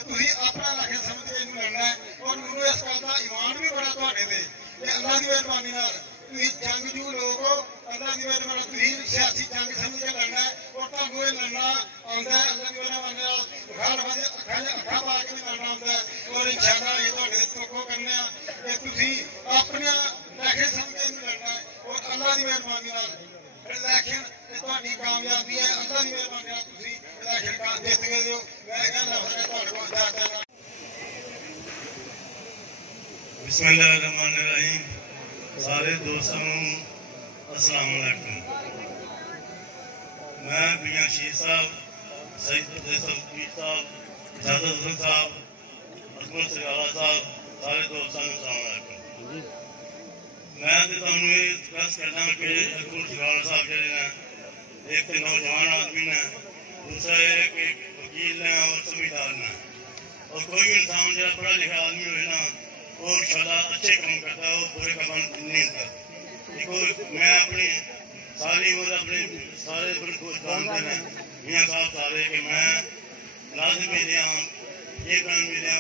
तुसीं अपना इलाके समझ के इहनूं लड़ना है। और मैनूं इस गल दा ईमान भी बड़ा तुहाडे ते कि अल्लाह की मेहरबानी नाल तुसीं जंगजू लोग हो अल्लाह की मेहरबानी तुसीं सियासी जंग समझ के लड़ना है और तुहानूं ये लड़ना आउंदा है अल्लाह की मेहरबानी नाल अखा पा के भी लड़ना आउंदा है। और इंशाअल्लाह ये तुहाडे तवक्को करने आ कि तुसीं अपने इलाके समझ के इहनूं लड़ना है और अल्लाह की मेहरबानी नाल इलेक्शन तुहाडी कामयाबी है अल्लाह की मेहरबानी नाल तुसीं इलेक्शन का जित गए हो। मैं कहना तुहाडे कोल जाता है। बिस्मिल्लाहिर्रहमानिर्रहीम। सारे दोस्तों अस्सलाम वालेकुम। मैं मियां शीर साहब सईद पीर साहब इजाजत हसन साहब अकबर सरगारा साहब सारे दोस्तों को अस्सलाम वालेकुम। मैं तो तुहानूं ये रिक्वेस्ट करना कि अकबर सरगारा साहब जिहड़े ने एक तो नौजवान आदमी ने दूसरा ये कि वकील ने और समझदार ने और कोई भी इंसान जो पढ़ा लिखा आदमी हो ना वो इंशाअल्लाह अच्छे काम करता है वो बुरे काम नहीं होता। देखो मैं अपनी सारी उम्र अपने सारे जानते हैं मियाँ साहब सारे कि मैं लाजिम भी रहा चेयरमैन भी रहा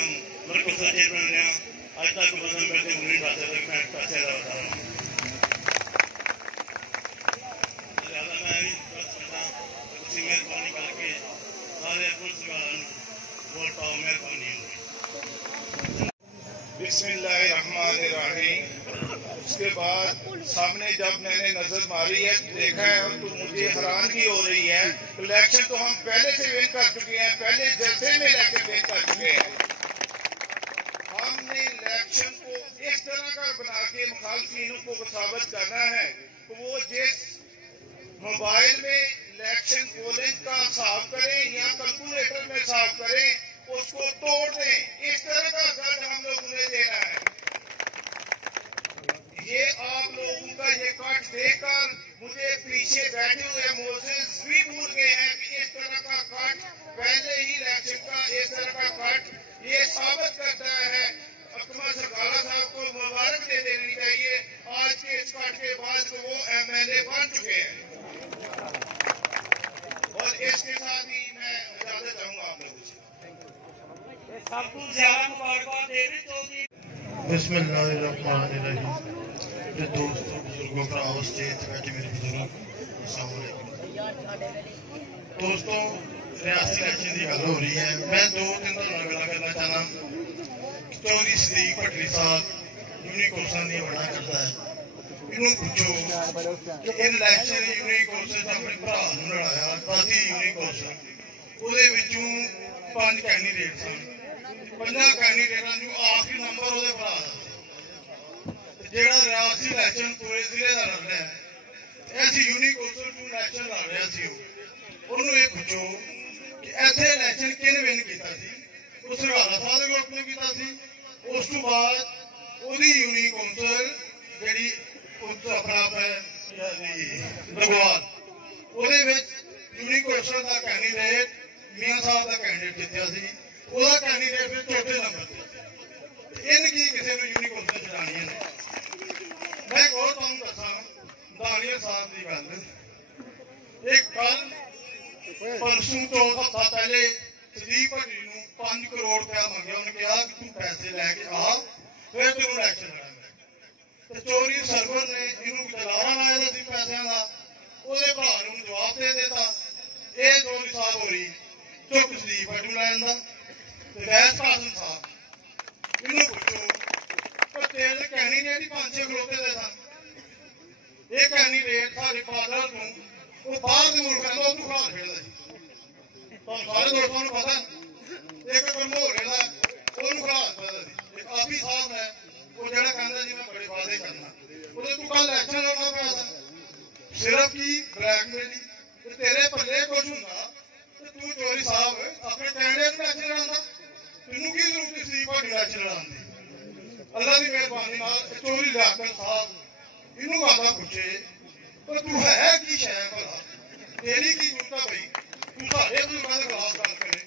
मरकज़ का चेयरमैन रहा आज तक पसंद करते हुए नहीं पाते मैं पैसे बता रहा हूँ। लिहाजा मैं भी बस करता उसी मेहरबानी करके सारे पुलिस वोट पाओ मेहरबानी होगी। बिस्मिल्लाहिर्रहमानिर्रहीम। उसके बाद सामने जब मैंने नजर मारी है देखा है तो मुझे हैरानगी हो रही है। इलेक्शन तो हम पहले से विन कर चुके हैं, पहले जलसे में इलेक्शन विन कर चुके हैं। हमने इलेक्शन को इस तरह का बना के मुखालफिनों को साबित करना है तो वो जिस मोबाइल में इलेक्शन पोलिंग का हिसाब करें या कैलकुलेटर में हिसाब करें उसको तोड़ दें। इस तरह का जज हम लोगों ने देना है। ये आप लोगों का ये कट देखकर मुझे पीछे बैठे हुए मोसेस भी भूल गए हैं कि इस तरह का कट पहले ही इलेक्शन का इस तरह का कट ये साबित करता है। अकमल सरकारा साहब को मुबारक दे देनी चाहिए आज के इस कट के बाद को वो MLA बन चुके हैं। और इसके साथ ही मैं इजाजत चाहूंगा आप लोगों से। सबको ज्यादा मुबारकबाद देने चौधरी। बिस्मिल्लाहिर्रहमानिर्रहीम। दोस्तों बुजुर्गों भराओं स्टेज बैठे मेरे बुजुर्ग, अस्सलाम वालेकुम। दोस्तों रियासती इलेक्शन की गल हो रही है। मैं 2-3 दिन गल करना चाहना। चौधरी सदीक पटरी साहब यूनिक कोर्सां दी बड़ा करता है। इन्हों पूछो कि इन इलेक्शन यूनिक कोर्सेस अपने भरा नूं लड़ाया 10 यूनिक कोर्स ਉਹਦੇ ਵਿੱਚੋਂ 5 कैंडीडेट सन। 5 कैंडीडेटां ਨੂੰ आखिरी नंबर ਉਹਦੇ ਭਰਾ ਦਾ ਜਿਹੜਾ ਰਿਆਸਤੀ ਇਲੈਕਸ਼ਨ ਪੂਰੇ ਜ਼ਿਲ੍ਹੇ ਦਾ ਲੜ ਰਿਹਾ ਹੈ। ਐਸੀ यूनिक कोर्सेस ਨੂੰ ਇਲੈਕਸ਼ਨ ਲੜ ਰਿਹਾ ਸੀ ਉਹਨੂੰ ਇਹ ਪੁੱਛੋ ਕਿ ਇੱਥੇ ਇਲੈਕਸ਼ਨ ਕਿਹਨੇ ਵਿਨ ਕੀਤਾ ਸੀ। ਉਹ ਸਰਕਾਰਾ ਸਾਹਿਬ ਦੇ ਗਰੁੱਪ ਨੇ ਕੀਤਾ ਸੀ। ਉਸ ਤੋਂ ਬਾਅਦ ਉਹਦੀ यूनिक कौंसल ਜਿਹੜੀ अपना लगवाल ਉਹਦੇ ਵਿੱਚ यूनिक कौंसल ਦਾ कैंडीडेट मियां साहब का कैंडीडेट जितਿਆ ਸੀ। ਉਹਦਾ कैंडीडेट ਫਿਰ चौथे नंबर ਤੇ। ਇਹਨ ਕੀ ਕਿਸੇ ਨੂੰ यूनिक कौंसल ਚੜਾਉਣੀਆਂ ਨੇ। मैं एक और ਤੁਹਾਨੂੰ ਦੱਸਾਂ दानियल साहब की गल। एक कल परसों तो हफ्ता पहले सदीक भट्टी ਨੂੰ 5 करोड़ रुपया ਮੰਗਿਆ। ਉਹਨੇ ਕਿਹਾ ਕਿ ਤੂੰ ਪੈਸੇ ਲੈ ਕੇ ਆ ਫਿਰ ਤੈਨੂੰ ਇਲੈਕਸ਼ਨ ਲੜਾਂਗੇ। ਤੇ ਚੋਰੀ ਸਰਵਰ ਨੇ ਇਹਨੂੰ ਦਲਾਰਾ ਲਾਇਆ ਸੀ ਪੈਸਿਆਂ ਦਾ। ਉਹਦੇ ਭਰਾ ਨੂੰ ਜਵਾਬ ਦੇ ਦਿੱਤਾ। ਇਹ ਚੋਰੀ ਸਾਹਿਬ ਹੋ ਰਹੀ ਚੁੱਕ ਸਦੀਕ ਭੱਟੂ ਲੈਣ ਦਾ ਤੇ ਵੈਸ ਕਾਸਮ ਸਾਹਿਬ ਇਹਨੂੰ ਪੁੱਛੋ ਪਰ ਤੇਰੇ ਕੈਂਡੀਡੇਟ ਹੀ 5-6 ਖਲੋਤੇ ਦੇ ਸਨ। ਇਹ ਕੈਂਡੀਡੇਟ ਸਾਡੇ ਪਾਰਲਰ ਤੋਂ ਉਹ ਬਾਹਰ ਦੇ ਮੁਲਕਾਂ ਤੋਂ ਤੂੰ ਖਾ ਖੇਡਦਾ ਸੀ। ਤੁਹਾਨੂੰ ਸਾਰੇ ਦੋਸਤਾਂ ਨੂੰ ਪਤਾ ਇੱਕ ਕਰਮੋਰੇ ਦਾ ਉਹਨੂੰ ਖਾ ਸਕਦਾ ਸੀ। ਇੱਕ ਆਫੀ ਸਾਹਿਬ ਹੈ ਉਹ ਜਿਹੜਾ ਕਹਿੰਦਾ ਜੀ ਮੈਂ ਬੜੇ ਵਾਅਦੇ ਕਰਨਾ ਉਹਦੇ ਤੂੰ ਕੱਲ ਇਲੈਕਸ਼ਨ ਲੜਨਾ ਪਿਆ ਸੀ। ਸਿਰਫ ਕੀ ਬਲੈਕਮੇਲਿੰਗ ਤੇ ਤੇਰੇ ਪੱਲੇ ਕੁਝ ਹੁੰਦਾ ਤੇ ਤੂੰ ਚੋਰੀ ਸਾਹਿਬ ਆਪਣੇ ਕੈਂਡੀਡੇਟ ਨੂੰ ਇਲੈਕਸ਼ਨ ਲੜਾਉਂਦਾ। ਤੈਨੂੰ ਕੀ ਜ਼ਰੂਰਤ ਸੀ ਵੱਡੀ ਇਲੈਕਸ਼ਨ ਲੜਾਉਣ ਦੀ। ਅੱਲਾ ਦੀ ਮਿਹਰਬਾਨੀ ਨਾਲ ਚੋਰੀ ਲਿਆਕਤ ਸਾਹਿਬ ਇਹਨੂੰ ਆਉਂਦਾ ਪੁੱਛੇ ਪਰ ਤੂੰ ਹੈ ਕੀ ਸ਼ੈ ਭਲਾ ਤੇਰੀ ਕੀ ਜ਼ਰੂਰਤ ਹੈ ਬਈ ਤੂੰ ਸਾਡੇ ਬਜ਼ੁਰਗਾਂ ਦੇ ਖਿਲਾਫ ਗੱਲ ਕਰੇ।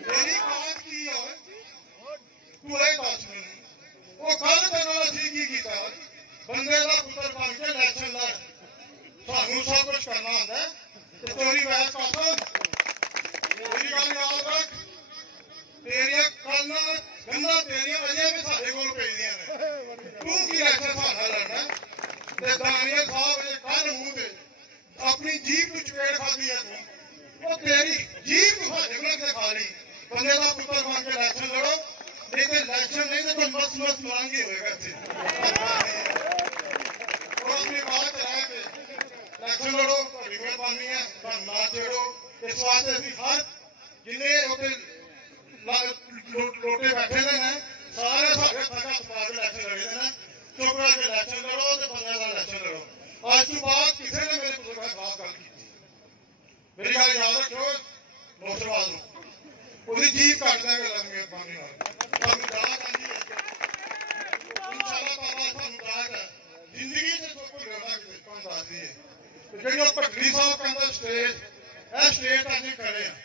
ਤੇਰੀ ਕਾਤ ਕੀ ਹੋਵੇ ਤੂੰ ਇਹ ਦੱਸ ਮੈਨੂੰ। ਉਹ ਕੱਲ ਦੇ ਨਾਲ ਅਸੀਂ ਕੀ ਕੀਤਾ ਬੰਦੇ ਦਾ ਪੁੱਤਰ ਬਣ ਕੇ ਇਲੈਕਸ਼ਨ ਲੜ। ਸਾਨੂੰ ਸਭ ਕੁਝ ਕਰਨਾ ਹੁੰਦਾ ਤੇ ਚੋਰੀ ਵੈਸ ਕਰਦਾ। ਮੇਰੀ ਗੱਲ ਯਾਦ ਰੱਖ ਤੇਰੀਆਂ ਕੰਨਾਂ ਗੰਨਾਂ ਤੇਰੀਆਂ ਅਜੇ ਵੀ ਸਾਡੇ ਕੋਲ ਪਈਆਂ ਨੇ। ਤੂੰ ਕੀ ਇਲੈਕਸ਼ਨ ਸਾਡਾ ਲੜਨਾ ਤੇ ਦਾਨੀਅਲ ਸਾਹਿਬ ਨੇ ਕੱਲ ਮੂੰਹ ਤੇ ਆਪਣੀ ਜੀਭ ਨੂੰ ਚਪੇੜ ਖਾਦੀ ਹੈ ਤੂੰ। ਉਹ ਤੇਰੀ ਜੀਭ ਨੂੰ ਸਾਡੇ ਕੋਲ ਕਿਤੇ ਖਾ ਲਈ। ਬੰਦੇ ਦਾ ਪੁੱਤਰ ਬਣ ਕੇ ਇਲੈਕਸ਼ਨ ਲੜੋ ਨਹੀਂ ਤੇ ਇਲੈਕਸ਼ਨ ਨਹੀਂ ਤੇ ਕੋਈ ਮਸਤ ਮਲਾਂਗੀ ਹੋਏਗਾ ਇੱਥੇ। ਉਹ ਆਪਣੀ ਬਾਤ ਰਹਿ ਕੇ ਇਲੈਕਸ਼ਨ ਲੜੋ। ਤੁਹਾਡੀ ਮਿਹਰਬਾਨੀ ਹੈ ਤੁਹਾਨੂੰ ਨਾ ਛੇੜੋ। ਇਸ ਵਾਸਤੇ ਅਸੀਂ ਹਰ ਜਿੰਨੇ ਉੱਥੇ ਲੋਟੇ ਬੈਠੇ ਦੇ ਨੇ ਸਾਰੇ ਸਾਡੇ ਫਟਾ ਪਾ ਕੇ ਇਲੈਕਸ਼ਨ ਲੜੇ ਨੇ। ਚੁੱਪ ਕਰਕੇ ਇਲੈਕਸ਼ਨ ਲੜੋ ਤੇ ਬੰਦੇ ਦਾ ਇਲੈਕਸ਼ਨ ਲੜੋ। ਅੱਜ ਤੋਂ ਬਾਅਦ ਕਿਸੇ ਨੇ ਮੇਰੇ ਬਜ਼ੁਰਗਾਂ ਖਿਲਾਫ ਗੱਲ ਕੀਤੀ ਮੇਰੀ ਗੱਲ ਯਾਦ ਰੱਖੋ। ਨੌਜਵਾਨ ਨੂੰ ਉਹਦੀ ਜੀਭ ਕੱਟ ਦਾਂਗੇ ਅੱਲਾ ਦੀ ਮਿਹਰਬਾਨੀ ਨਾਲ। ਤੁਹਾਨੂੰ ਦਾਤ ਆਂਦੀ ਹੈ ਇਨਸ਼ਾਅੱਲਾ ਤਾਲਾ ਤੁਹਾਨੂੰ ਦਾਤ ਹੈ ਜ਼ਿੰਦਗੀ 'ਚ ਸਭ ਕੁਝ ਰਹਿਣਾ ਕਿਤੇ ਤੁਹਾਨੂੰ ਦੱਸਦੀ ਹੈ। ਤੇ ਜਿਹੜੀ ਉਹ ਭੱਟਰੀ ਸਾਹਿਬ ਕਹਿੰਦਾ ਸਟੇਜ ਇਹ ਸਟੇਜ ਅਸੀਂ ਖੜੇ ਹਾਂ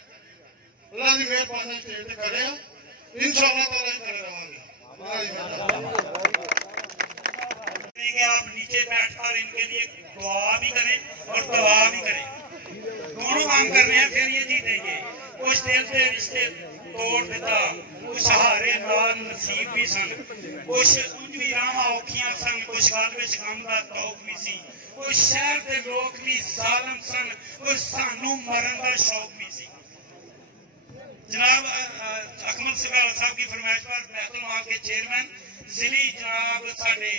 अल्लाह की मेहरबानी स्टेज पे खड़े हैं इंशाअल्लाह ताला खड़े रहेंगे। आप नीचे बैठकर इनके लिए दुआ भी करें और दवा भी करें। दोनों काम कर रहे हैं फिर ये जीतेंगे। कुछ दिल से रिश्ते तोड़ देता कुछ सहारे नाल नसीब भी सन कुछ उंज भी राह औखियां सन कुछ गल विच गम दा तौक भी सी कुछ शहर दे लोग भी जालिम सन कुछ सानू मरन दा शौक भी सी। जनाब अकमल सरगाला साहब की फरमाइश पर महफिल माल के चेयरमैन जिली जनाब साडे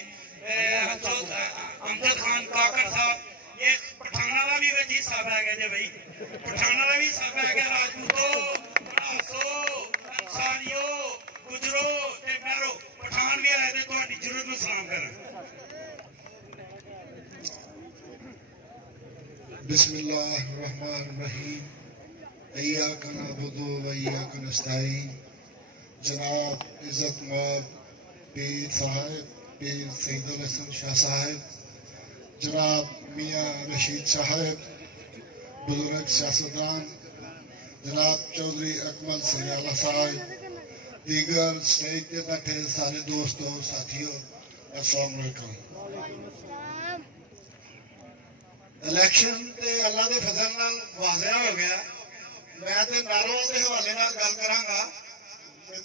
अमजद खान काकड़ साहब ये पठाना का भी विच हिस्सा पै गया जी भाई पठाना का भी हिस्सा पै गया राजपूतो बनासो अंसारियो गुजरो ते मैरो पठान भी आए थे तुहाडी जरूरत नूं सलाम करन बिस्मिल्लाहिर्रहमानिर्रहीम इय्याका नअबुदु व इय्याका नस्तईन जनाब इज्जत माब पीर साहब पीर सईदुल हसन शाह साहब जनाब मियाँ रशीद साहब बुजुर्ग सियासतदान जनाब चौधरी अकमल सरगाला साहब दीगर स्टेज पे बैठे सारे दोस्तों साथियों अस्सलाम वालेकुम इलेक्शन ते अल्लाह दे फजल नाल वाज़िह हो गया मैं ते नारोवाल के हवाले नाल गल करांगा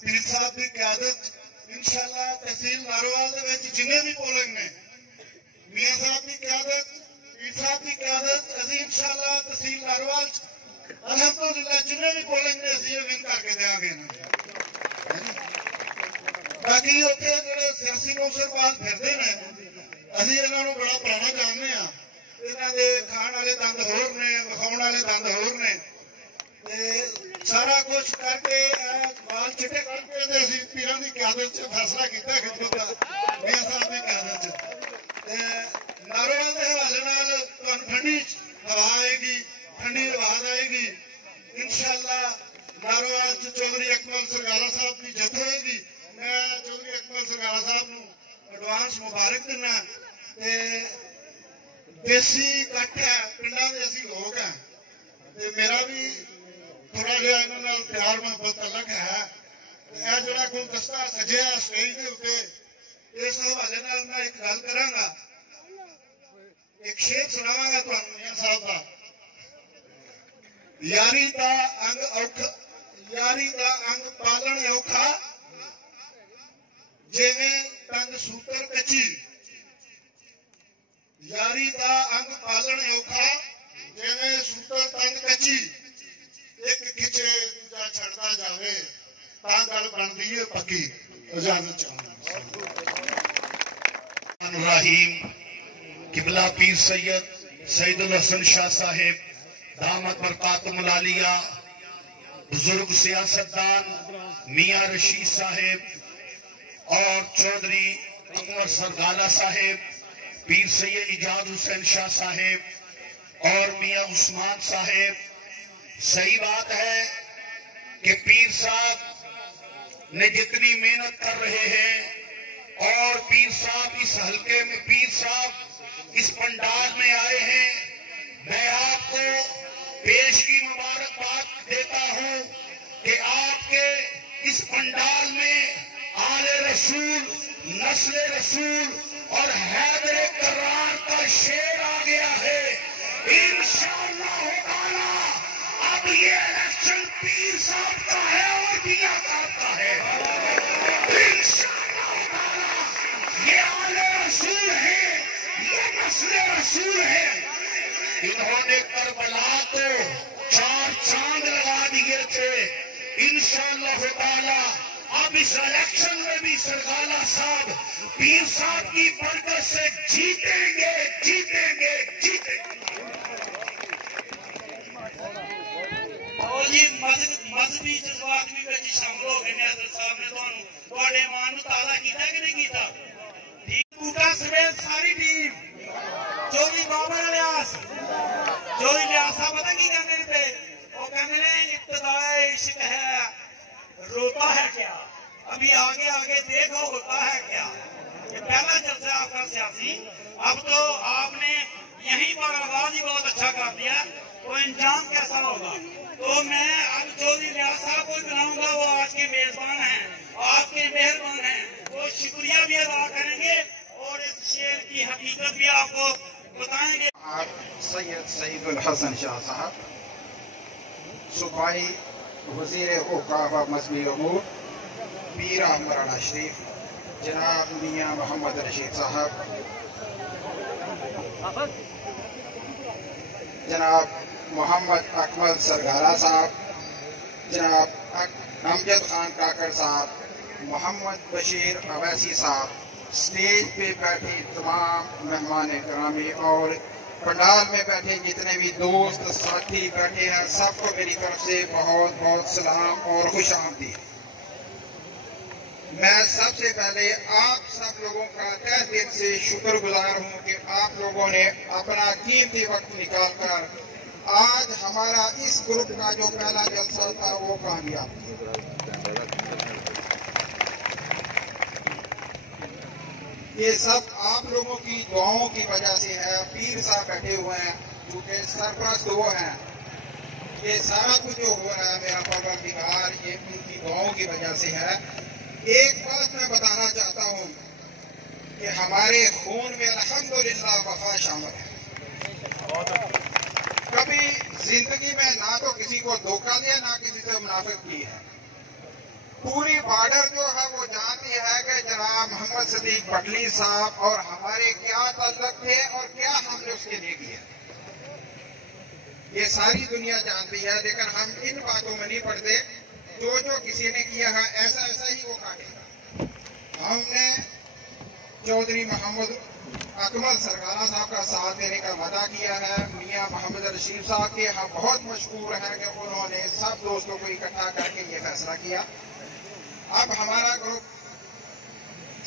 पीर साहब की क़यादत इंशाअल्लाह तहसील नारोवाल दे विच जिन्ने भी पोलिंग ने मियां साहब की क़यादत पीर साहब की क़यादत असीं इंशाअल्लाह तहसील नारोवाल अल्हम्दुलिल्लाह जिन्ने भी पोलिंग ने असीं विन करके देंगे ना बाकी उत्थे जिहड़े सियासी नौसरबाज फिरदे ने असीं इन्हां नूं बड़ा पुराना जानते हैं इन्हां दे खाण वाले दंद होर ने विखाउण वाले दंद होर ने ते सारा कुछ करके बाल चिट्टे करके ते असीं पीरां दी क़यादत च फैसला कीता खिदमत दा मियां साहब दी क़यादत च ते नारोवाल दे हवाले नाल तुहानूं ठंडी हवा आएगी ठंडी आवाज आएगी इंशाअल्लाह नारोवाल च चौधरी अकमल सरगाला साहब की जित होएगी मैं चौधरी अकमल सरगाला साहब नूं एडवांस मुबारक दिना ते देसी कट्ठ है पिंडां दे असीं लोग हैं ते मेरा भी थोड़ा जिहा इन्हां नाल प्यार मुहब्बत अलग है यह जिहड़ा गुलदस्ता सजिया स्टेज दे उत्ते इस हवाले नाल मैं एक गल करांगा एक शेर सुनावांगा तुहानूं मियां साहब दा यारी दा अंग पालण औखा जिवें तंग सूतर कच्ची यारी दा अंग पालण औखा जिवें सूतर तंग कच्ची एक खिचे दूजा छड़दा जावे तां गल बनदी है पक्की इजाजत चाहूंगा रहीम किबला पीर सैयद सईदुल हसन शाह साहेब दामत बरकातुहुल आलिया बुजुर्ग सियासतदान मियाँ रशीद साहेब और चौधरी अकमल सरगाला साहेब पीर सैयद इजाज हुसैन शाह साहेब और मियाँ उस्मान साहेब सही बात है कि पीर साहब ने जितनी मेहनत कर रहे हैं और पीर साहब इस हलके में पीर साहब इस पंडाल में आए हैं मैं आपको पेश की मुबारकबाद देता हूं कि आपके इस पंडाल में आले रसूल नस्ले रसूल और हैदर करार का शेर आ गया है इंशाअल्लाह ताला अब ये इलेक्शन पीर साहब का है और मियां साहब का है इंशाअल्लाह ताला ये आले रसूल है ये नस्ले रसूल है इन्होंने करबला को 4 चांद लगा दिए थे इंशाअल्लाह ताला अब इस इलेक्शन में भी सरगाला साहब पीर साहब की बरकत से जीतेंगे जीतेंगे जीतेंगे और जी मजहबी जज्बात भी विच शामिल हो गए ने हजरत साहब ने तुहाडे ईमान नूं ताज़ा कीता कि नहीं कीता ठीक बूटा समेत सारी टीम चौधरी बाबर इलियास चौधरी इलियास साहब पता की कहते थे वो कहते ने इब्तिदाए इश्क है रोता है क्या अभी आगे आगे देखो होता है क्या ये पहला जलसा आपका सियासी अब तो आपने यहीं पर आगाज ही बहुत अच्छा कर दिया तो इंजाम कैसा होगा तो मैं अब चौधरी इलियास साहब को बुलाऊंगा वो आज के मेजबान हैं आपके मेहरबान हैं वो शुक्रिया भी अदा करेंगे और इस शेर की हकीकत भी आपको बताएंगे सैयद सईदुल हसन शाह साहब सूबाई वज़ीर औक़ाफ़ व मज़हबी उमूर पीर अहमद राणा शरीफ जनाब मियाँ मोहम्मद रशीद साहब जनाब मोहम्मद अकमल सरगाला साहब जनाब अमजद खान काकड़ साहब, मोहम्मद बशीर अवैसी साहब, स्टेज पे बैठे तमाम मेहमान करामी और पंडाल में बैठे जितने भी दोस्त साथी बैठे हैं, सबको मेरी तरफ से बहुत बहुत सलाम और खुश आमदीद। मैं सबसे पहले आप सब लोगों का तहे दिल से शुक्रगुजार हूँ कि आप लोगों ने अपना कीमती वक्त निकालकर आज हमारा इस ग्रुप का जो पहला जलसा था वो कामयाब किया। ये सब आप लोगों की दुआओं की वजह से है। पीर साहब बैठे हुए हैं क्योंकि सरपरस्त वो हैं। ये सारा कुछ जो हो रहा है मेरा परवरदिगार ये उनकी दुआओं की वजह से है। एक बात मैं बताना चाहता हूँ कि हमारे खून में अल्हम्दुलिल्लाह वफा शामिल है। कभी जिंदगी में ना तो किसी को धोखा दिया ना किसी से मुनाफिक की है। पूरी बॉर्डर जो है वो जानती है कि जनाब मोहम्मद सदीक पटली साहब और हमारे क्या ताल्लुक थे और क्या हमने उसके लिए किया, ये सारी दुनिया जानती है। लेकिन हम इन बातों में नहीं पड़ते। जो जो किसी ने किया है ऐसा ऐसा ही वो काटेगा। हमने चौधरी मोहम्मद अकमल सरकारा साहब का साथ देने का वादा किया है। मियां मोहम्मद रशीद साहब के हम बहुत मशहूर हैं कि उन्होंने सब दोस्तों को इकट्ठा करके ये फैसला किया। अब हमारा ग्रुप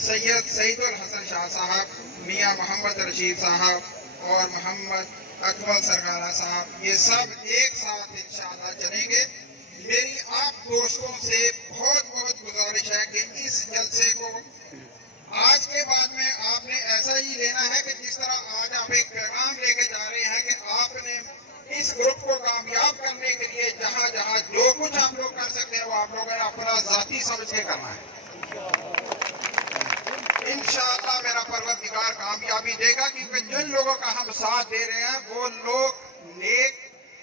सैयद सईदुल हसन शाह साहब, मियां मोहम्मद रशीद साहब और मोहम्मद अकमल सरकारा साहब ये सब एक साथ इंशाअल्लाह चलेंगे। मेरी आप दोस्तों से बहुत बहुत गुजारिश है कि इस जलसे को आज के बाद में आपने ऐसा ही लेना है कि जिस तरह आज आप एक पैगाम लेके जा रहे हैं कि आपने इस ग्रुप को कामयाब करने के लिए जहां जहां जो कुछ आप लोग कर सकते हैं वो आप लोगों ने अपना जाती समझ के करना है। इंशाअल्लाह मेरा परवरदिगार कामयाबी देगा क्योंकि जिन लोगों का हम साथ दे रहे हैं वो लोग नेक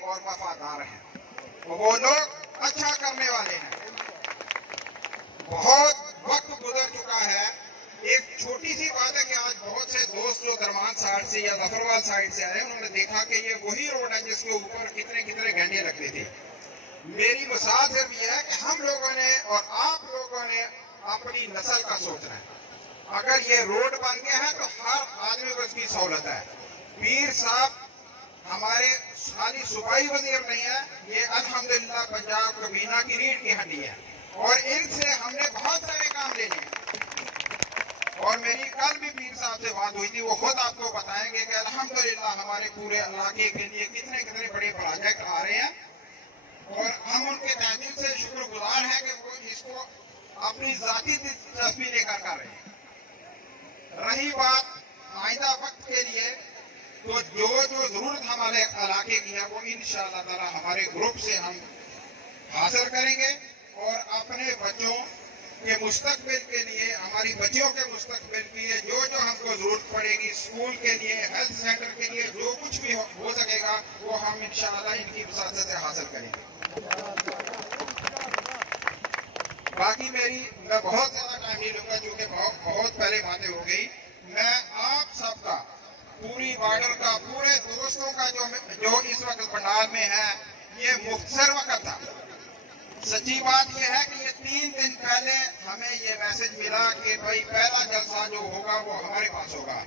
और वफादार हैं, वो लोग अच्छा करने वाले हैं। बहुत वक्त गुजर चुका है। एक छोटी सी बात है कि आज बहुत से दोस्त जो दरमान साइड से या जफरवाल साइड से आए उन्होंने देखा कि ये वही रोड है जिसके ऊपर कितने कितने घंटे लगते थे। मेरी मिसाल सिर्फ ये है कि हम लोगों ने और आप लोगों ने अपनी नस्ल का सोचना है। अगर ये रोड बन गया है तो हर आदमी को इसकी सहूलत है। पीर साहब हमारे खाली सूबाई वजीर नहीं है, ये अल्हम्दुलिल्लाह पंजाब कबीना की रीढ़ की हड्डी है और इनसे हमने बहुत सारे काम लेने हैं। और मेरी कल भी पीर साहब से बात हुई थी, वो खुद आपको बताएंगे कि अल्हम्दुलिल्लाह हमारे पूरे इलाके के लिए कितने कितने बड़े प्रोजेक्ट आ रहे हैं और हम उनके तहजीब से शुक्रगुजार हैं कि वो इसको अपनी जाती दिलचस्पी लेकर कर रहे हैं। रही बात आइंदा वक्त के लिए तो जो जो जरूरत हमारे इलाके की है वो इंशाअल्लाह ताला हमारे ग्रुप से हम हासिल करेंगे और अपने बच्चों के मुस्तकबिल के लिए, हमारी बच्चियों के मुस्तकबिल के लिए जो जो हमको जरूरत पड़ेगी, स्कूल के लिए, हेल्थ सेंटर के लिए, जो कुछ भी हो सकेगा वो हम इंशाअल्लाह इनकी वसात से हासिल करेंगे। बाकी मैं बहुत ज्यादा टाइम नहीं लूंगा क्योंकि बहुत पहले बातें हो गई। मैं आप सबका, पूरी बॉर्डर का, पूरे दोस्तों का जो इस वक्त पंडाल में है ये मुख्तसर वक्त था। सच्ची बात यह है कि ये 3 दिन पहले हमें ये मैसेज मिला कि भाई पहला जलसा जो होगा वो हमारे पास होगा।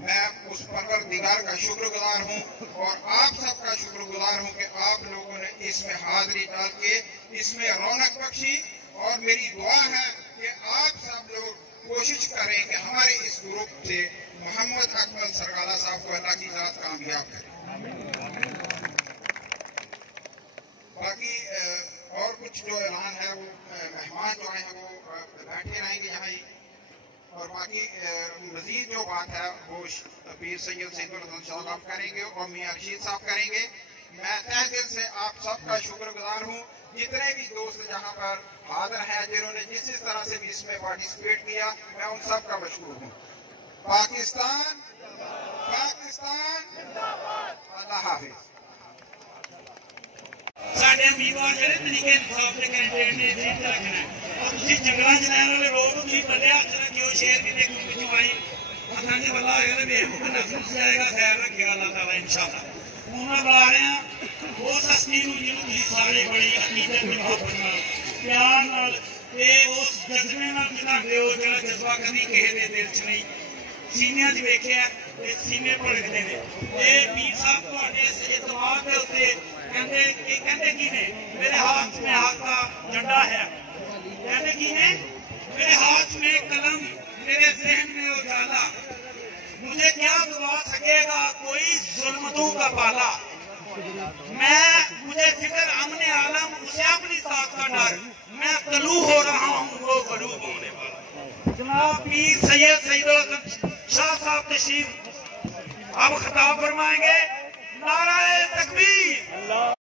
मैं उस परवरदिगार का शुक्रगुजार हूँ और आप सबका शुक्रगुजार हूँ कि आप लोगों ने इसमें हाजिरी डाल के इसमें रौनक बख्शी। और मेरी दुआ है कि आप सब लोग कोशिश करें कि हमारे इस ग्रुप से मोहम्मद अकमल सरकारा साहब को अल्लाह की जात कामयाब करें। बाकी और कुछ जो ऐलान है वो मेहमान जो हैं वो बैठे रहेंगे यहाँ ही। और बाकी मजीद जो बात है वो पीर सैयद सईदुल हसन शाह साहब करेंगे और मियां रशीद साहब करेंगे। मैं तहे दिल से आप सबका शुक्रगुजार हूँ। जितने भी दोस्त जहाँ पर हाजिर हैं, जिन्होंने जिस तरह से भी इसमें पार्टिसिपेट किया, मैं उन सब का मशहूर हूँ। पाकिस्तान पाकिस्तान अल्लाह हाफिज। साढ़े उम्मीदवार ਜਿਹੜੇ ਤਰੀਕੇ ਇਨਸਾਫ ਦੇ ਕੈਂਡੀਡੇਟ ਨੇ ਠੀਕ ਰੱਖਣਾ ਔਰ ਤੁਸੀਂ ਜੰਗਲਾਂ ਚ ਲੈਣ ਵਾਲੇ ਲੋਕ ਤੁਸੀਂ ਪੱਲੇ ਹੱਥ ਰੱਖਿਓ ਸ਼ੇਰ ਕਿਤੇ ਕੋਈ ਪਿੱਛੋਂ ਆਈ ਪਤਾ ਨਹੀਂ ਵੱਲਾ ਹੋਏਗਾ ਤੇ ਵੇਖ ਕੇ ਨਫਸ ਜਾਏਗਾ। ਖੈਰ ਰੱਖੇਗਾ ਅੱਲਾਹ ਤਾਲਾ इंशाअल्लाह। ਹੁਣ ਮੈਂ ਬੁਲਾ ਰਿਹਾ اس ہستی جنہوں تھی سارے بڑی عقیدت محبت پیار نال اس جذبے نال کرتے ہو جا جذبہ کبھی کسی کے دل چ نہیں سینیا چ ویکھیا سینے بھڑکتے ہیں یہ پیر صاحب تھوڑے اس اعتماد کے اتنے کہتے کی نے میرے ہاتھ میں حق کا جھنڈا ہے کہتے کی نے میرے ہاتھ میں قلم میرے ذہن میں اجالا مجھے کیا دبا سکے گا کوئی ظلمتوں کا پالا مجھے فکر امن عالم اسے اپنی ذات کا ڈر میں طلوع ہو رہا ہوں وہ غروب ہونے والا جناب پیر سید سید شاہ صاحب تشریف اب خطاب فرمائیں گے نعرہ تکبیر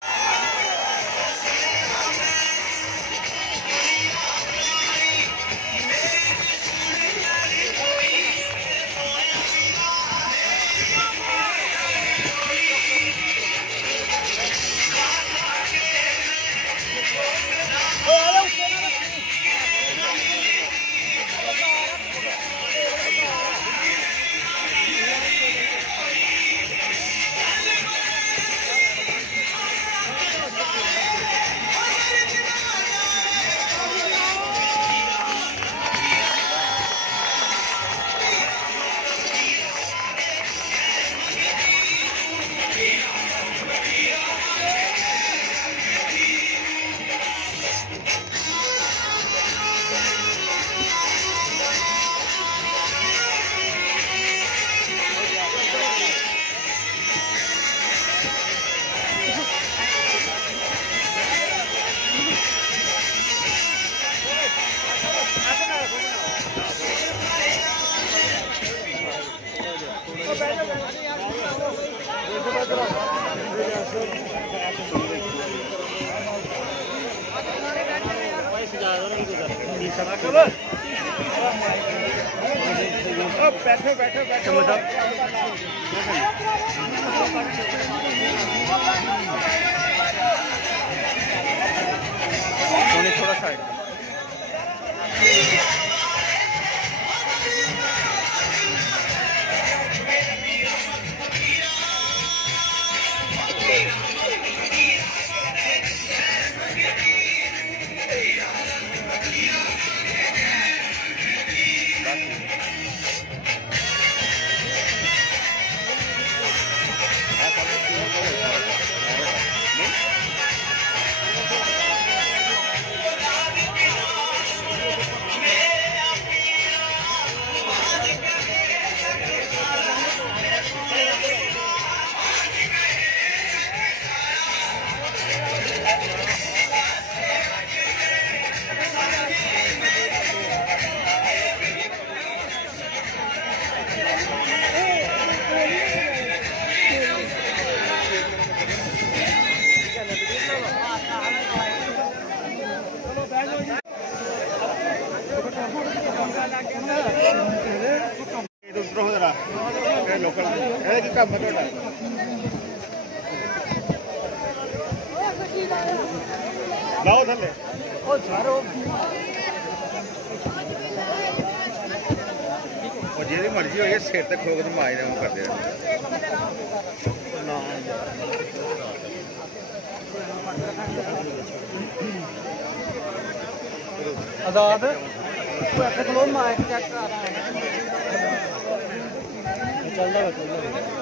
ਲਾਓ ਥੱਲੇ ਉਹ ਸਾਰੋ ਉਹ ਜਿਹਦੀ ਮਰਜ਼ੀ ਹੋਈ ਸਿਰ ਤੇ ਖੋਕ ਤੇ ਮਾਜ ਦੇ ਉਹ ਕਰਦੇ ਨਾ ਆਜ਼ਾਦ ਉਹ ਇੱਥੇ ਕੋਲ ਮਾਈਕ ਚੈੱਕ ਕਰ ਰਹਾ ਹੈ ਚੱਲਦਾ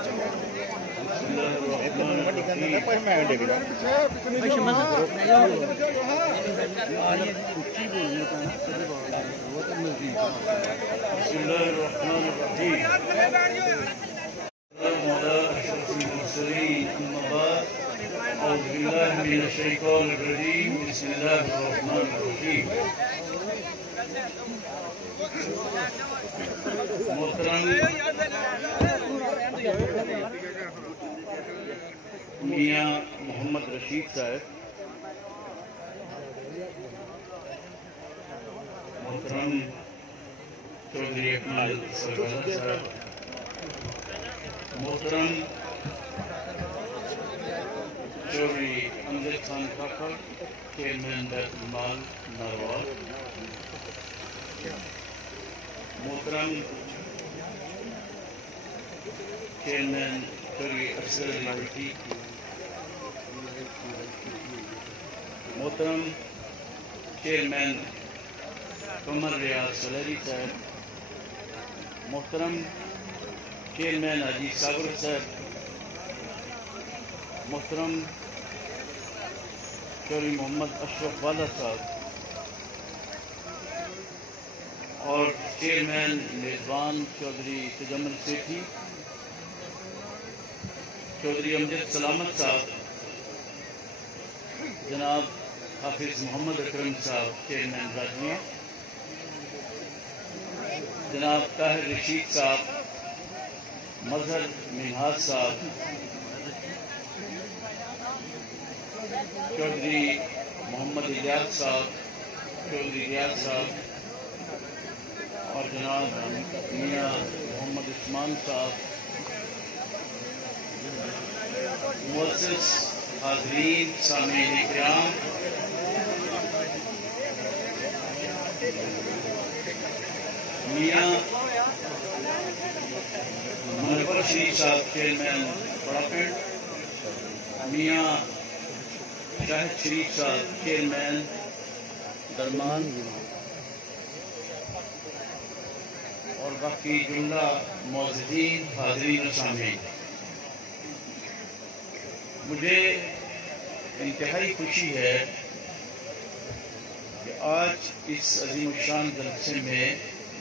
میاں محمد رشید صاحب محترم چودھری اکمل سرگردہ صاحب محترم چودھری امجد خان کھاکھر چیئرمین بیت المال ناروال محترم چیئرمین چودھری افسر لاہوری मोहतरम चेयरमैन कमर रियाज सलेरी साहब, मोहतरम चेयरमैन अजीज सागर साहब, मोहतरम चौधरी मोहम्मद अशरफ वाला साहब और चेयरमैन मेज़बान चौधरी तजम्मुल सेठी, चौधरी अमजद सलामत साहब, जनाब हाफिज मोहम्मद अकरम साहब चेयरमैन राजमिया, जनाब ताहिर रशीद साहब, मजहर मिनहाज साहब, चौधरी मोहम्मद इलियास साहब, चौधरी रियाज साहब और जनाब मियाँ मोहम्मद उस्मान साहब, मुअज़्ज़िज़ हाज़रीन सामीन इकराम, मियाँ मुनव्वर शरीफ साहब चेयरमैन बड़ापिंड, मियाँ शाहिद शरीफ साहब चेयरमैन दरमान और बाकी जुमला मौजूदीन हाज़रीन और सामीन, मुझे इंतहाई खुशी है कि आज इस अजीम शान जलसे में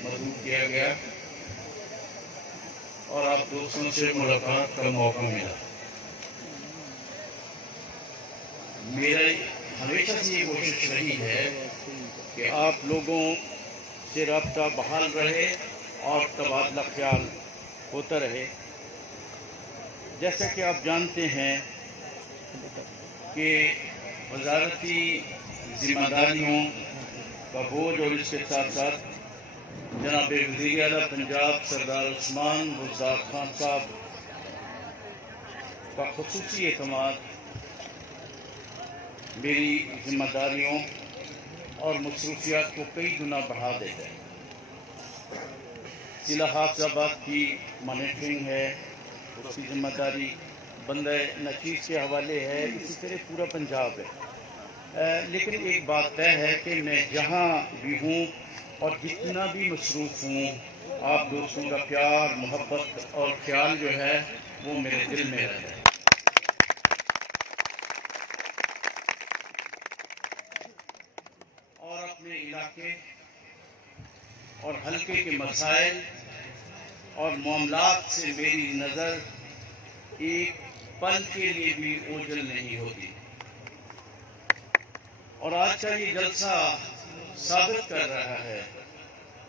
मौजूद किया गया और आप दोस्तों से मुलाकात का मौका मिला। मेरा हमेशा से ये कोशिश रही है कि आप लोगों से रब्ता बहाल रहे और तबादला ख्याल होता रहे। जैसा कि आप जानते हैं कि वजारती जिम्मेदारियों का बोझ और इसके साथ साथ जनाब वज़ीर आला पंजाब सरदार उस्मान बुज़दार खान साहब का ख़ुसूसी एतमाद मेरी जिम्मेदारियों और मसरूफियात को कई गुना बढ़ा देता है। जिला हाफिजाबाद की मॉनिटरिंग है, उसकी जिम्मेदारी बंदा नचीज़ के हवाले है, इसी तरह पूरा पंजाब है। लेकिन एक बात तय है कि मैं जहाँ भी हूँ और जितना भी मसरूफ़ हूँ, आप दोस्तों का प्यार, मोहब्बत और ख्याल जो है वो मेरे दिल में रहता है। और अपने इलाके और हल्के के मसाइल और मामलात से मेरी नज़र एक पल के लिए भी ओझल नहीं होती। और आज का ये जलसा साबित कर रहा है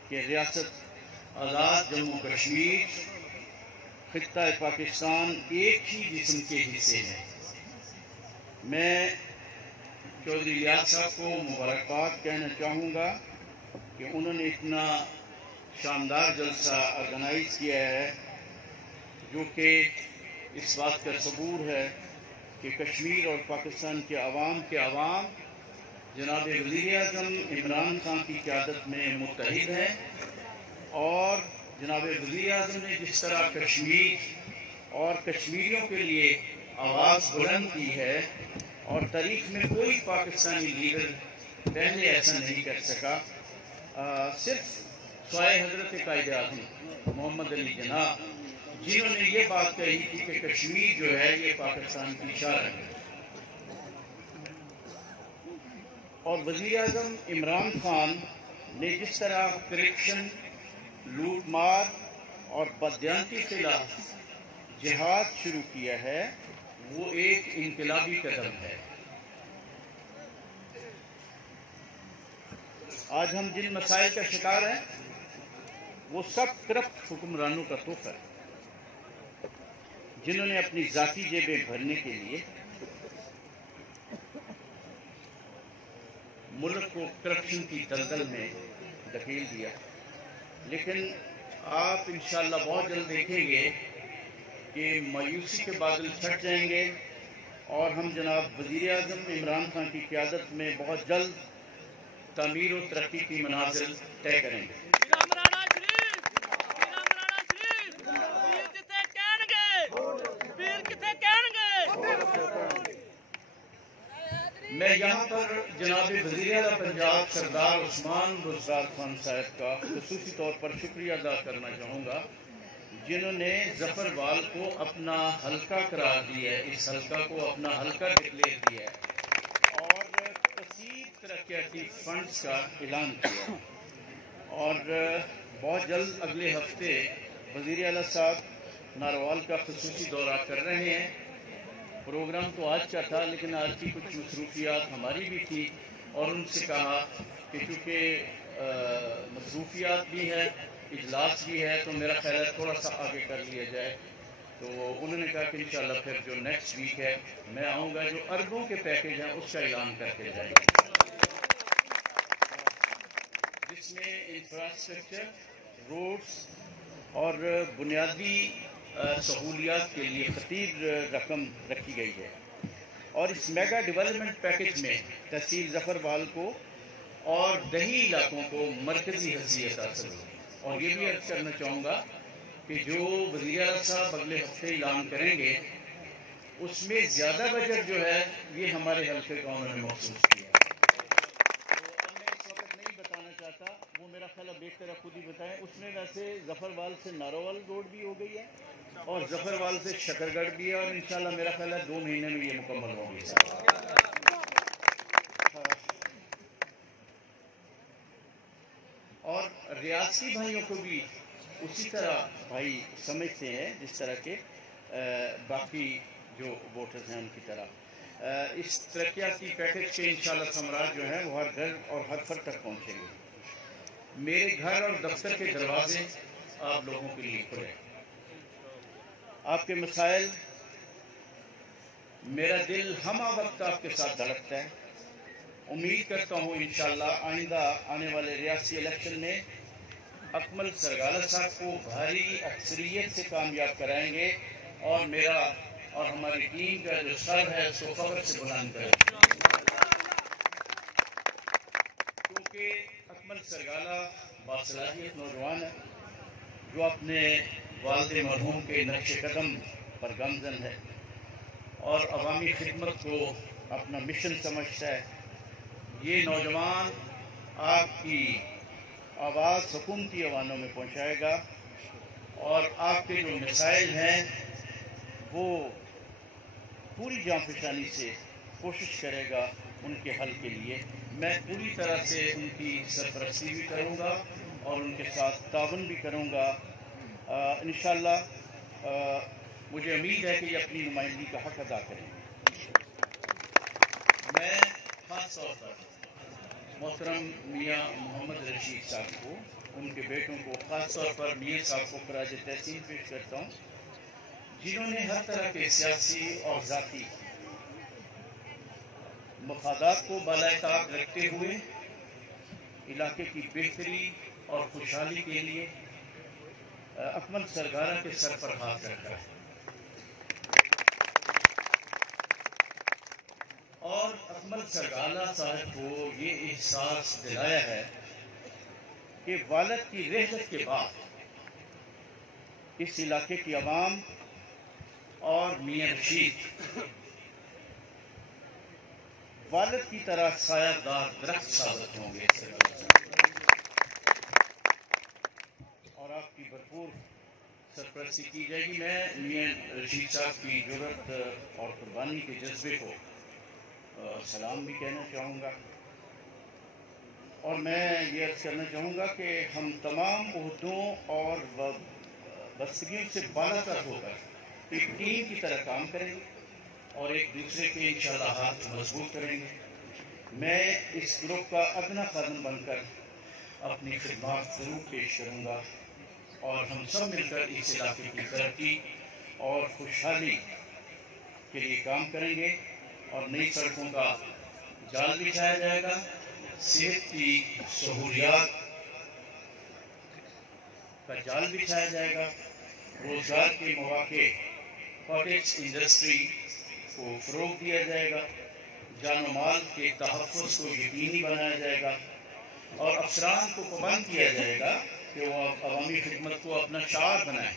कि रियासत आज़ाद जम्मू कश्मीर खित्ता पाकिस्तान एक ही जिस्म के हिस्से हैं। मैं चौधरी रियाज साहब को मुबारकबाद कहना चाहूँगा कि उन्होंने इतना शानदार जलसा ऑर्गेनाइज किया है जो कि इस बात का सबूत है कि कश्मीर और पाकिस्तान के अवाम जनाब वज़ीर आज़म इमरान खान की क़यादत में मुत्तहिद हैं और जनाब वज़ीर आज़म ने जिस तरह कश्मीर और कश्मीरियों के लिए आवाज़ बुलंद की है और तारीख में कोई पाकिस्तानी लीडर पहले ऐसा नहीं कर सका। सिर्फ स्वाए हज़रत कायद आज़म मोहम्मद अली जिन्ना जिन्होंने ये बात कही थी कि कश्मीर जो है ये पाकिस्तान की शान है। और वज़ीर आज़म इमरान खान ने जिस तरह करप्शन, लूटमार और बददियानती के खिलाफ जिहाद शुरू किया है वो एक इनकलाबी कदम है। आज हम जिन मसाइल का शिकार हैं वो सब करप्ट हुक्मरानों का तोहफा है जिन्होंने अपनी जाती जेबें भरने के लिए मुल्क को करप्शन की दलदल में धकेल दिया। लेकिन आप इंशाअल्लाह बहुत जल्द देखेंगे कि मायूसी के बादल छट जाएंगे और हम जनाब वज़ीर आज़म इमरान खान की क़यादत में बहुत जल्द तामीर और तरक्की की मनाज़िल तय करेंगे। میں یہاں پر جناب وزیر اعلیٰ پنجاب سردار عثمان بزدار خان صاحب کا خصوصی طور پر شکریہ ادا کرنا چاہوں گا، جنہوں نے ظفر وال کو اپنا حلقہ قرار دیا ہے، اس حلقہ کو اپنا حلقہ ڈکلیئر کیا ہے اور کثیر ترقیاتی فنڈز کا اعلان کیا، اور بہت جلد اگلے ہفتے وزیر اعلیٰ صاحب ناروال کا خصوصی دورہ کر رہے ہیں۔ پروگرام تو آج کا تھا، لیکن آج کی کچھ مصروفیات ہماری بھی تھی، اور ان سے کہا کہ چونکہ مصروفیات بھی ہے، اجلاس بھی ہے، تو میرا خیال ہے تھوڑا سا آگے کر لیا جائے۔ تو انہوں نے کہا کہ انشاءاللہ پھر جو نیکسٹ ویک ہے میں آؤں گا، جو اربوں کے پیکیج ہیں اس کا اعلان کر کے جائیں گے، جس میں انفراسٹرکچر، روڈز اور بنیادی سہولیات کے لیے خطیر رقم رکھی گئی ہے۔ اور اس میگا ڈیولپمنٹ پیکیج میں تحصیل ظفر وال کو اور دیہی علاقوں کو مرکزی حیثیت حاصل ہوگی۔ اور یہ بھی عرض کرنا چاہوں گا کہ جو وزیر اعلیٰ صاحب اگلے ہفتے اعلان کریں گے، اس میں زیادہ بجٹ جو ہے یہ ہمارے حلقے کا انہوں نے مخصوص کیا ہے۔ تو میں اس وقت نہیں بتانا چاہتا، وہ میرا خیال ہے بہتر خود ہی بتائیں۔ اس میں ویسے ظفر وال سے ناروال روڈ بھی ہو گئی ہے اور ظفر وال سے شکر گڑھ بھی ہے، اور انشاءاللہ میرا خیال ہے 2 مہینے میں یہ مکمل ہوگی۔ اور ریاستی بھائیوں کو بھی اسی طرح بھائی سمجھتے ہیں جس طرح کے باقی جو ووٹرز ہیں ان کی طرح۔ اس ترقیاتی پیکیج کے انشاءاللہ ثمرات جو ہیں وہ ہر گھر اور ہر فرد تک پہنچیں گے۔ میرے گھر اور دفتر کے دروازے آپ لوگوں کے لیے کھلے، آپ کے مسائل، میرا دل ہمہ وقت آپ کے ساتھ دھڑکتا ہے۔ امید کرتا ہوں انشاءاللہ آئندہ آنے والے ریاستی الیکشن میں اکمل سرگالہ صاحب کو بھاری اکثریت سے کامیاب کرائیں گے، اور میرا اور ہماری ٹیم کا جو سر ہے اس کو فخر سے بلند کریں گے، کیونکہ اکمل سرگالہ باصلاحیت نوجوان ہے جو اپنے والد مرحوم کے نقش قدم پر گامزن ہے اور عوامی خدمت کو اپنا مشن سمجھتا ہے۔ یہ نوجوان آپ کی آواز حکومتی ایوانوں میں پہنچائے گا، اور آپ کے جو مسائل ہیں وہ پوری جانفشانی سے کوشش کرے گا ان کے حل کے لیے۔ میں پوری طرح سے ان کی سرپرستی بھی کروں گا اور ان کے ساتھ تعاون بھی کروں گا۔ انشاءاللہ مجھے امید ہے کہ یہ اپنی نمائندگی کا حق ادا کریں گے۔ میں خاص طور پر محترم میاں محمد رشید صاحب کو، ان کے بیٹوں کو، خاص طور پر میاں صاحب کو خراج تحسین پیش کرتا ہوں، جنہوں نے ہر طرح کے سیاسی اور ذاتی مفادات کو بالائے طاق رکھتے ہوئے علاقے کی بہتری اور خوشحالی کے لیے اکمل سرگالہ کے سر پر ہاتھ رکھا ہے، اور اکمل سرگالہ صاحب کو یہ احساس دلایا ہے کہ والد کی رحلت کے بعد اس علاقے کی عوام اور میاں رشید والد کی طرح سایہ دار درخت ثابت ہوں گے، اور آپ کی بھرپور سرپرستی کی جائے گی۔ میں میاں رشید صاحب کی جرأت اور قربانی کے جذبے کو سلام بھی کہنا چاہوں گا، اور میں یہ عرض کرنا چاہوں گا کہ ہم تمام عہدوں اور بستگیوں سے بالا تر ہو کر ایک ٹیم کی طرح کام کریں گے اور ایک دوسرے کے انشاءاللہ ہاتھ مضبوط کریں گے۔ میں اس گروپ کا ادنا خادم بن کر اپنی خدمات ضرور پیش کروں گا، اور ہم سب مل کر اس علاقے کی ترقی اور خوشحالی کے لیے کام کریں گے، اور نئی سڑکوں کا جال بچھایا جائے گا، صحت کی سہولیات کا جال بچھایا جائے گا، روزگار کے مواقع، کاٹیج انڈسٹری کو فروغ دیا جائے گا، جان و مال کے تحفظ کو یقینی بنایا جائے گا، اور افسران کو پابند کیا جائے گا کہ وہ عوامی خدمت کو اپنا شعار بنائیں۔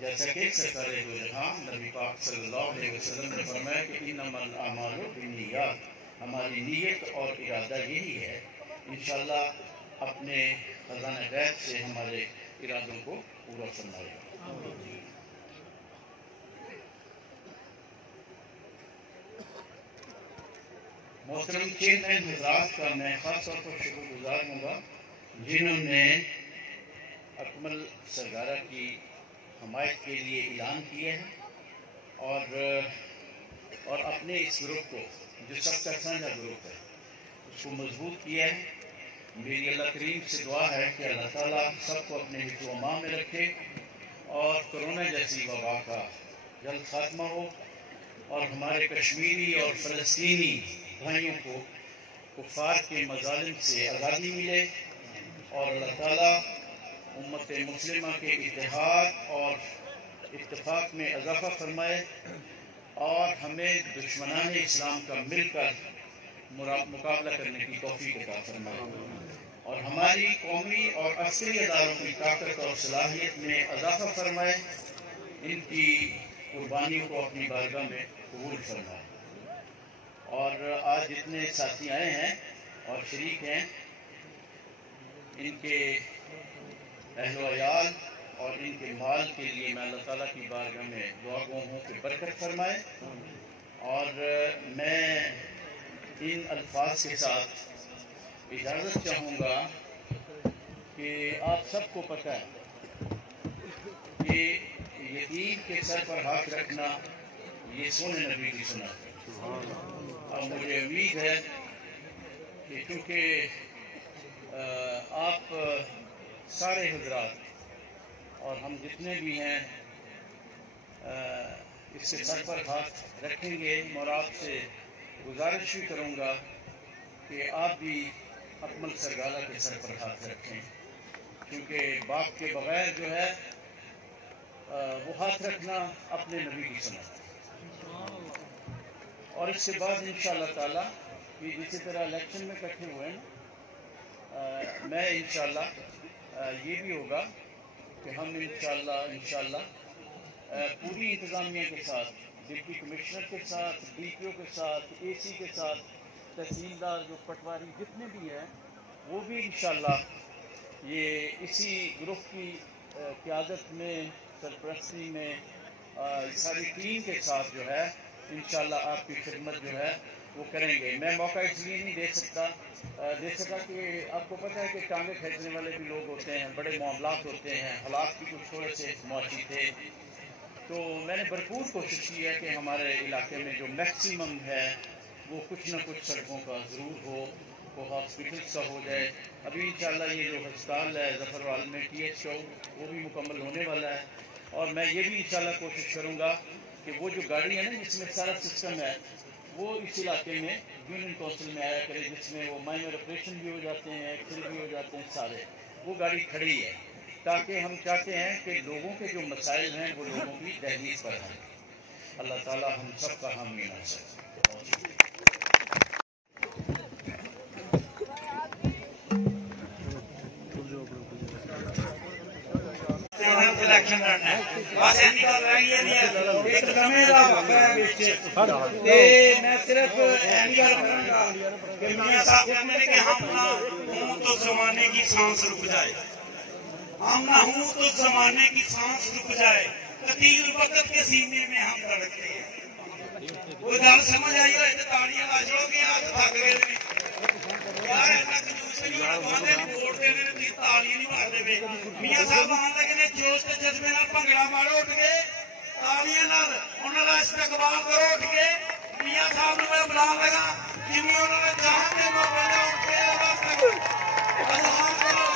जैसा कि सरकार दो जहां नबी पाक सल्लल्लाहु अलैहि वसल्लम ने फरमाया कि इन्नमल आमालु बिन्नियात, हमारी नीयत और इरादा यही है। इंशाअल्लाह अपने खजाना गैब से हमारे इरादों को पूरा फरमाएगा। मोहतरम चेयरमैन हजरात का मैं खास तौर पर शुक्रगुजार हूँगा जिन्होंने अकमल सरगारा की हमायत के लिए ऐलान किया है और अपने इस ग्रुप को जो सबका साझा ग्रुप है उसको मजबूत किया है। मेरी अल्लाह करीम से दुआ है कि अल्लाह ताला सबको अपने हिफ्ज़-ओ-अमान में रखे और कोरोना जैसी वबा का जल्द खात्मा हो और हमारे कश्मीरी और फ़लस्तीनी भाइयों को कुफ़ार के मज़ालिम से आज़ादी मिले और अल्लाह ताला उम्मत मुस्लिमा के इत्तेहाद और इत्तेफाक में इजाफ़ा फरमाए और हमें दुश्मनान इस्लाम का मिलकर मुकाबला करने की तौफीक अता फरमाए और हमारी कौमी और अस्करी अदारों की ताकत और सलाहियत में इजाफ़ा फरमाए, इनकी कुर्बानियों को अपनी बारगाह में कबूल फरमाए। और आज जितने साथी आए हैं और शरीक हैं इनके अहल-ओ-अयाल और इनके माल के लिए मैं अल्लाह ताला की बारगाह में दुआ गो हूँ कि बरकत फरमाए। और मैं इन अल्फाज के साथ इजाज़त चाहूँगा कि आप सबको पता है कि यतीम के सर पर हाथ रखना ये सोने नबी की सुन्नत है। और मुझे उम्मीद है कि चूँकि आप सारे हजरात और हम जितने भी हैं इसके सर पर हाथ रखेंगे और आपसे गुजारिश भी करूँगा कि आप भी अकमल सरगारा के सर पर हाथ रखें, क्योंकि बाप के बगैर जो है वो हाथ रखना अपने नबी की सुन्नत है। और इसके बाद इंशाअल्लाह ताला ये जिस तरह इलेक्शन में इकट्ठे हुए हैं मैं इंशाअल्लाह ये भी होगा कि हम इंशाअल्लाह पूरी इंतज़ामिया के साथ, डिप्टी कमिश्नर के साथ, DPO के साथ, AC के साथ, तहसीलदार जो पटवारी जितने भी हैं वो भी इंशाअल्लाह ये इसी ग्रुप की क़यादत में, सरपरस्ती में सारी टीम के साथ जो है इंशाअल्लाह आपकी खिदमत जो है वो करेंगे। मैं मौका इसलिए नहीं दे सका कि आपको पता है कि टांगे खींचने वाले भी लोग होते हैं, बड़े मामलात होते हैं, हालात भी कुछ थोड़े से मुआशी थे, तो मैंने भरपूर कोशिश की है कि हमारे इलाके में जो मैक्सिमम है वो कुछ न कुछ सड़कों का ज़रूर हो, वो हॉस्पिटल का हो जाए। अभी इंशाअल्लाह ये जो अस्पताल है ज़फ़रवाल में THO वो भी मुकम्मल होने वाला है और मैं ये भी इंशाअल्लाह कोशिश करूँगा कि वो जो गाड़ी है ना जिसमें सारा सिस्टम है वो इस इलाके में यूनियन काउंसिल में आया करे, जिसमें वो माइनर ऑपरेशन भी हो जाते हैं, एक्सरे भी हो जाते हैं, सारे वो गाड़ी खड़ी है ताकि हम चाहते हैं कि लोगों के जो मसाइल हैं वो लोगों की दहलीज पर हैं। अल्लाह ताला हम सब का हामी नासिर। इलेक्शन लड़ना बस इन्नी गल रह गई है एक समय का वक्त है विच ते मैं सिर्फ इन्नी गल करूंगा कि मियां साहब कहते हैं कि हम ना हूं तो जमाने की सांस रुक जाए, हम ना हूं तो जमाने की सांस रुक जाए, कतील वक्त के सीने में हम धड़कते हैं। वो गल समझ आई हो तो तालियां ला जाओगे, हाथ थक गए यार इतना कंजूस नहीं होना, बांधे वोट देने ने दी तालियां नहीं मारते पे। मियां साहब आन लगे ने जोश ते जज्बे नाल भंगड़ा मारो उठ के तालियां नाल उन्हां दा इस्तकबाल करो उठ के। मियां साहब नूं मैं बुलाण लगा जिवें उन्हां ने चाहत दे मौके ते उठ के वास्ते अज़हार करो।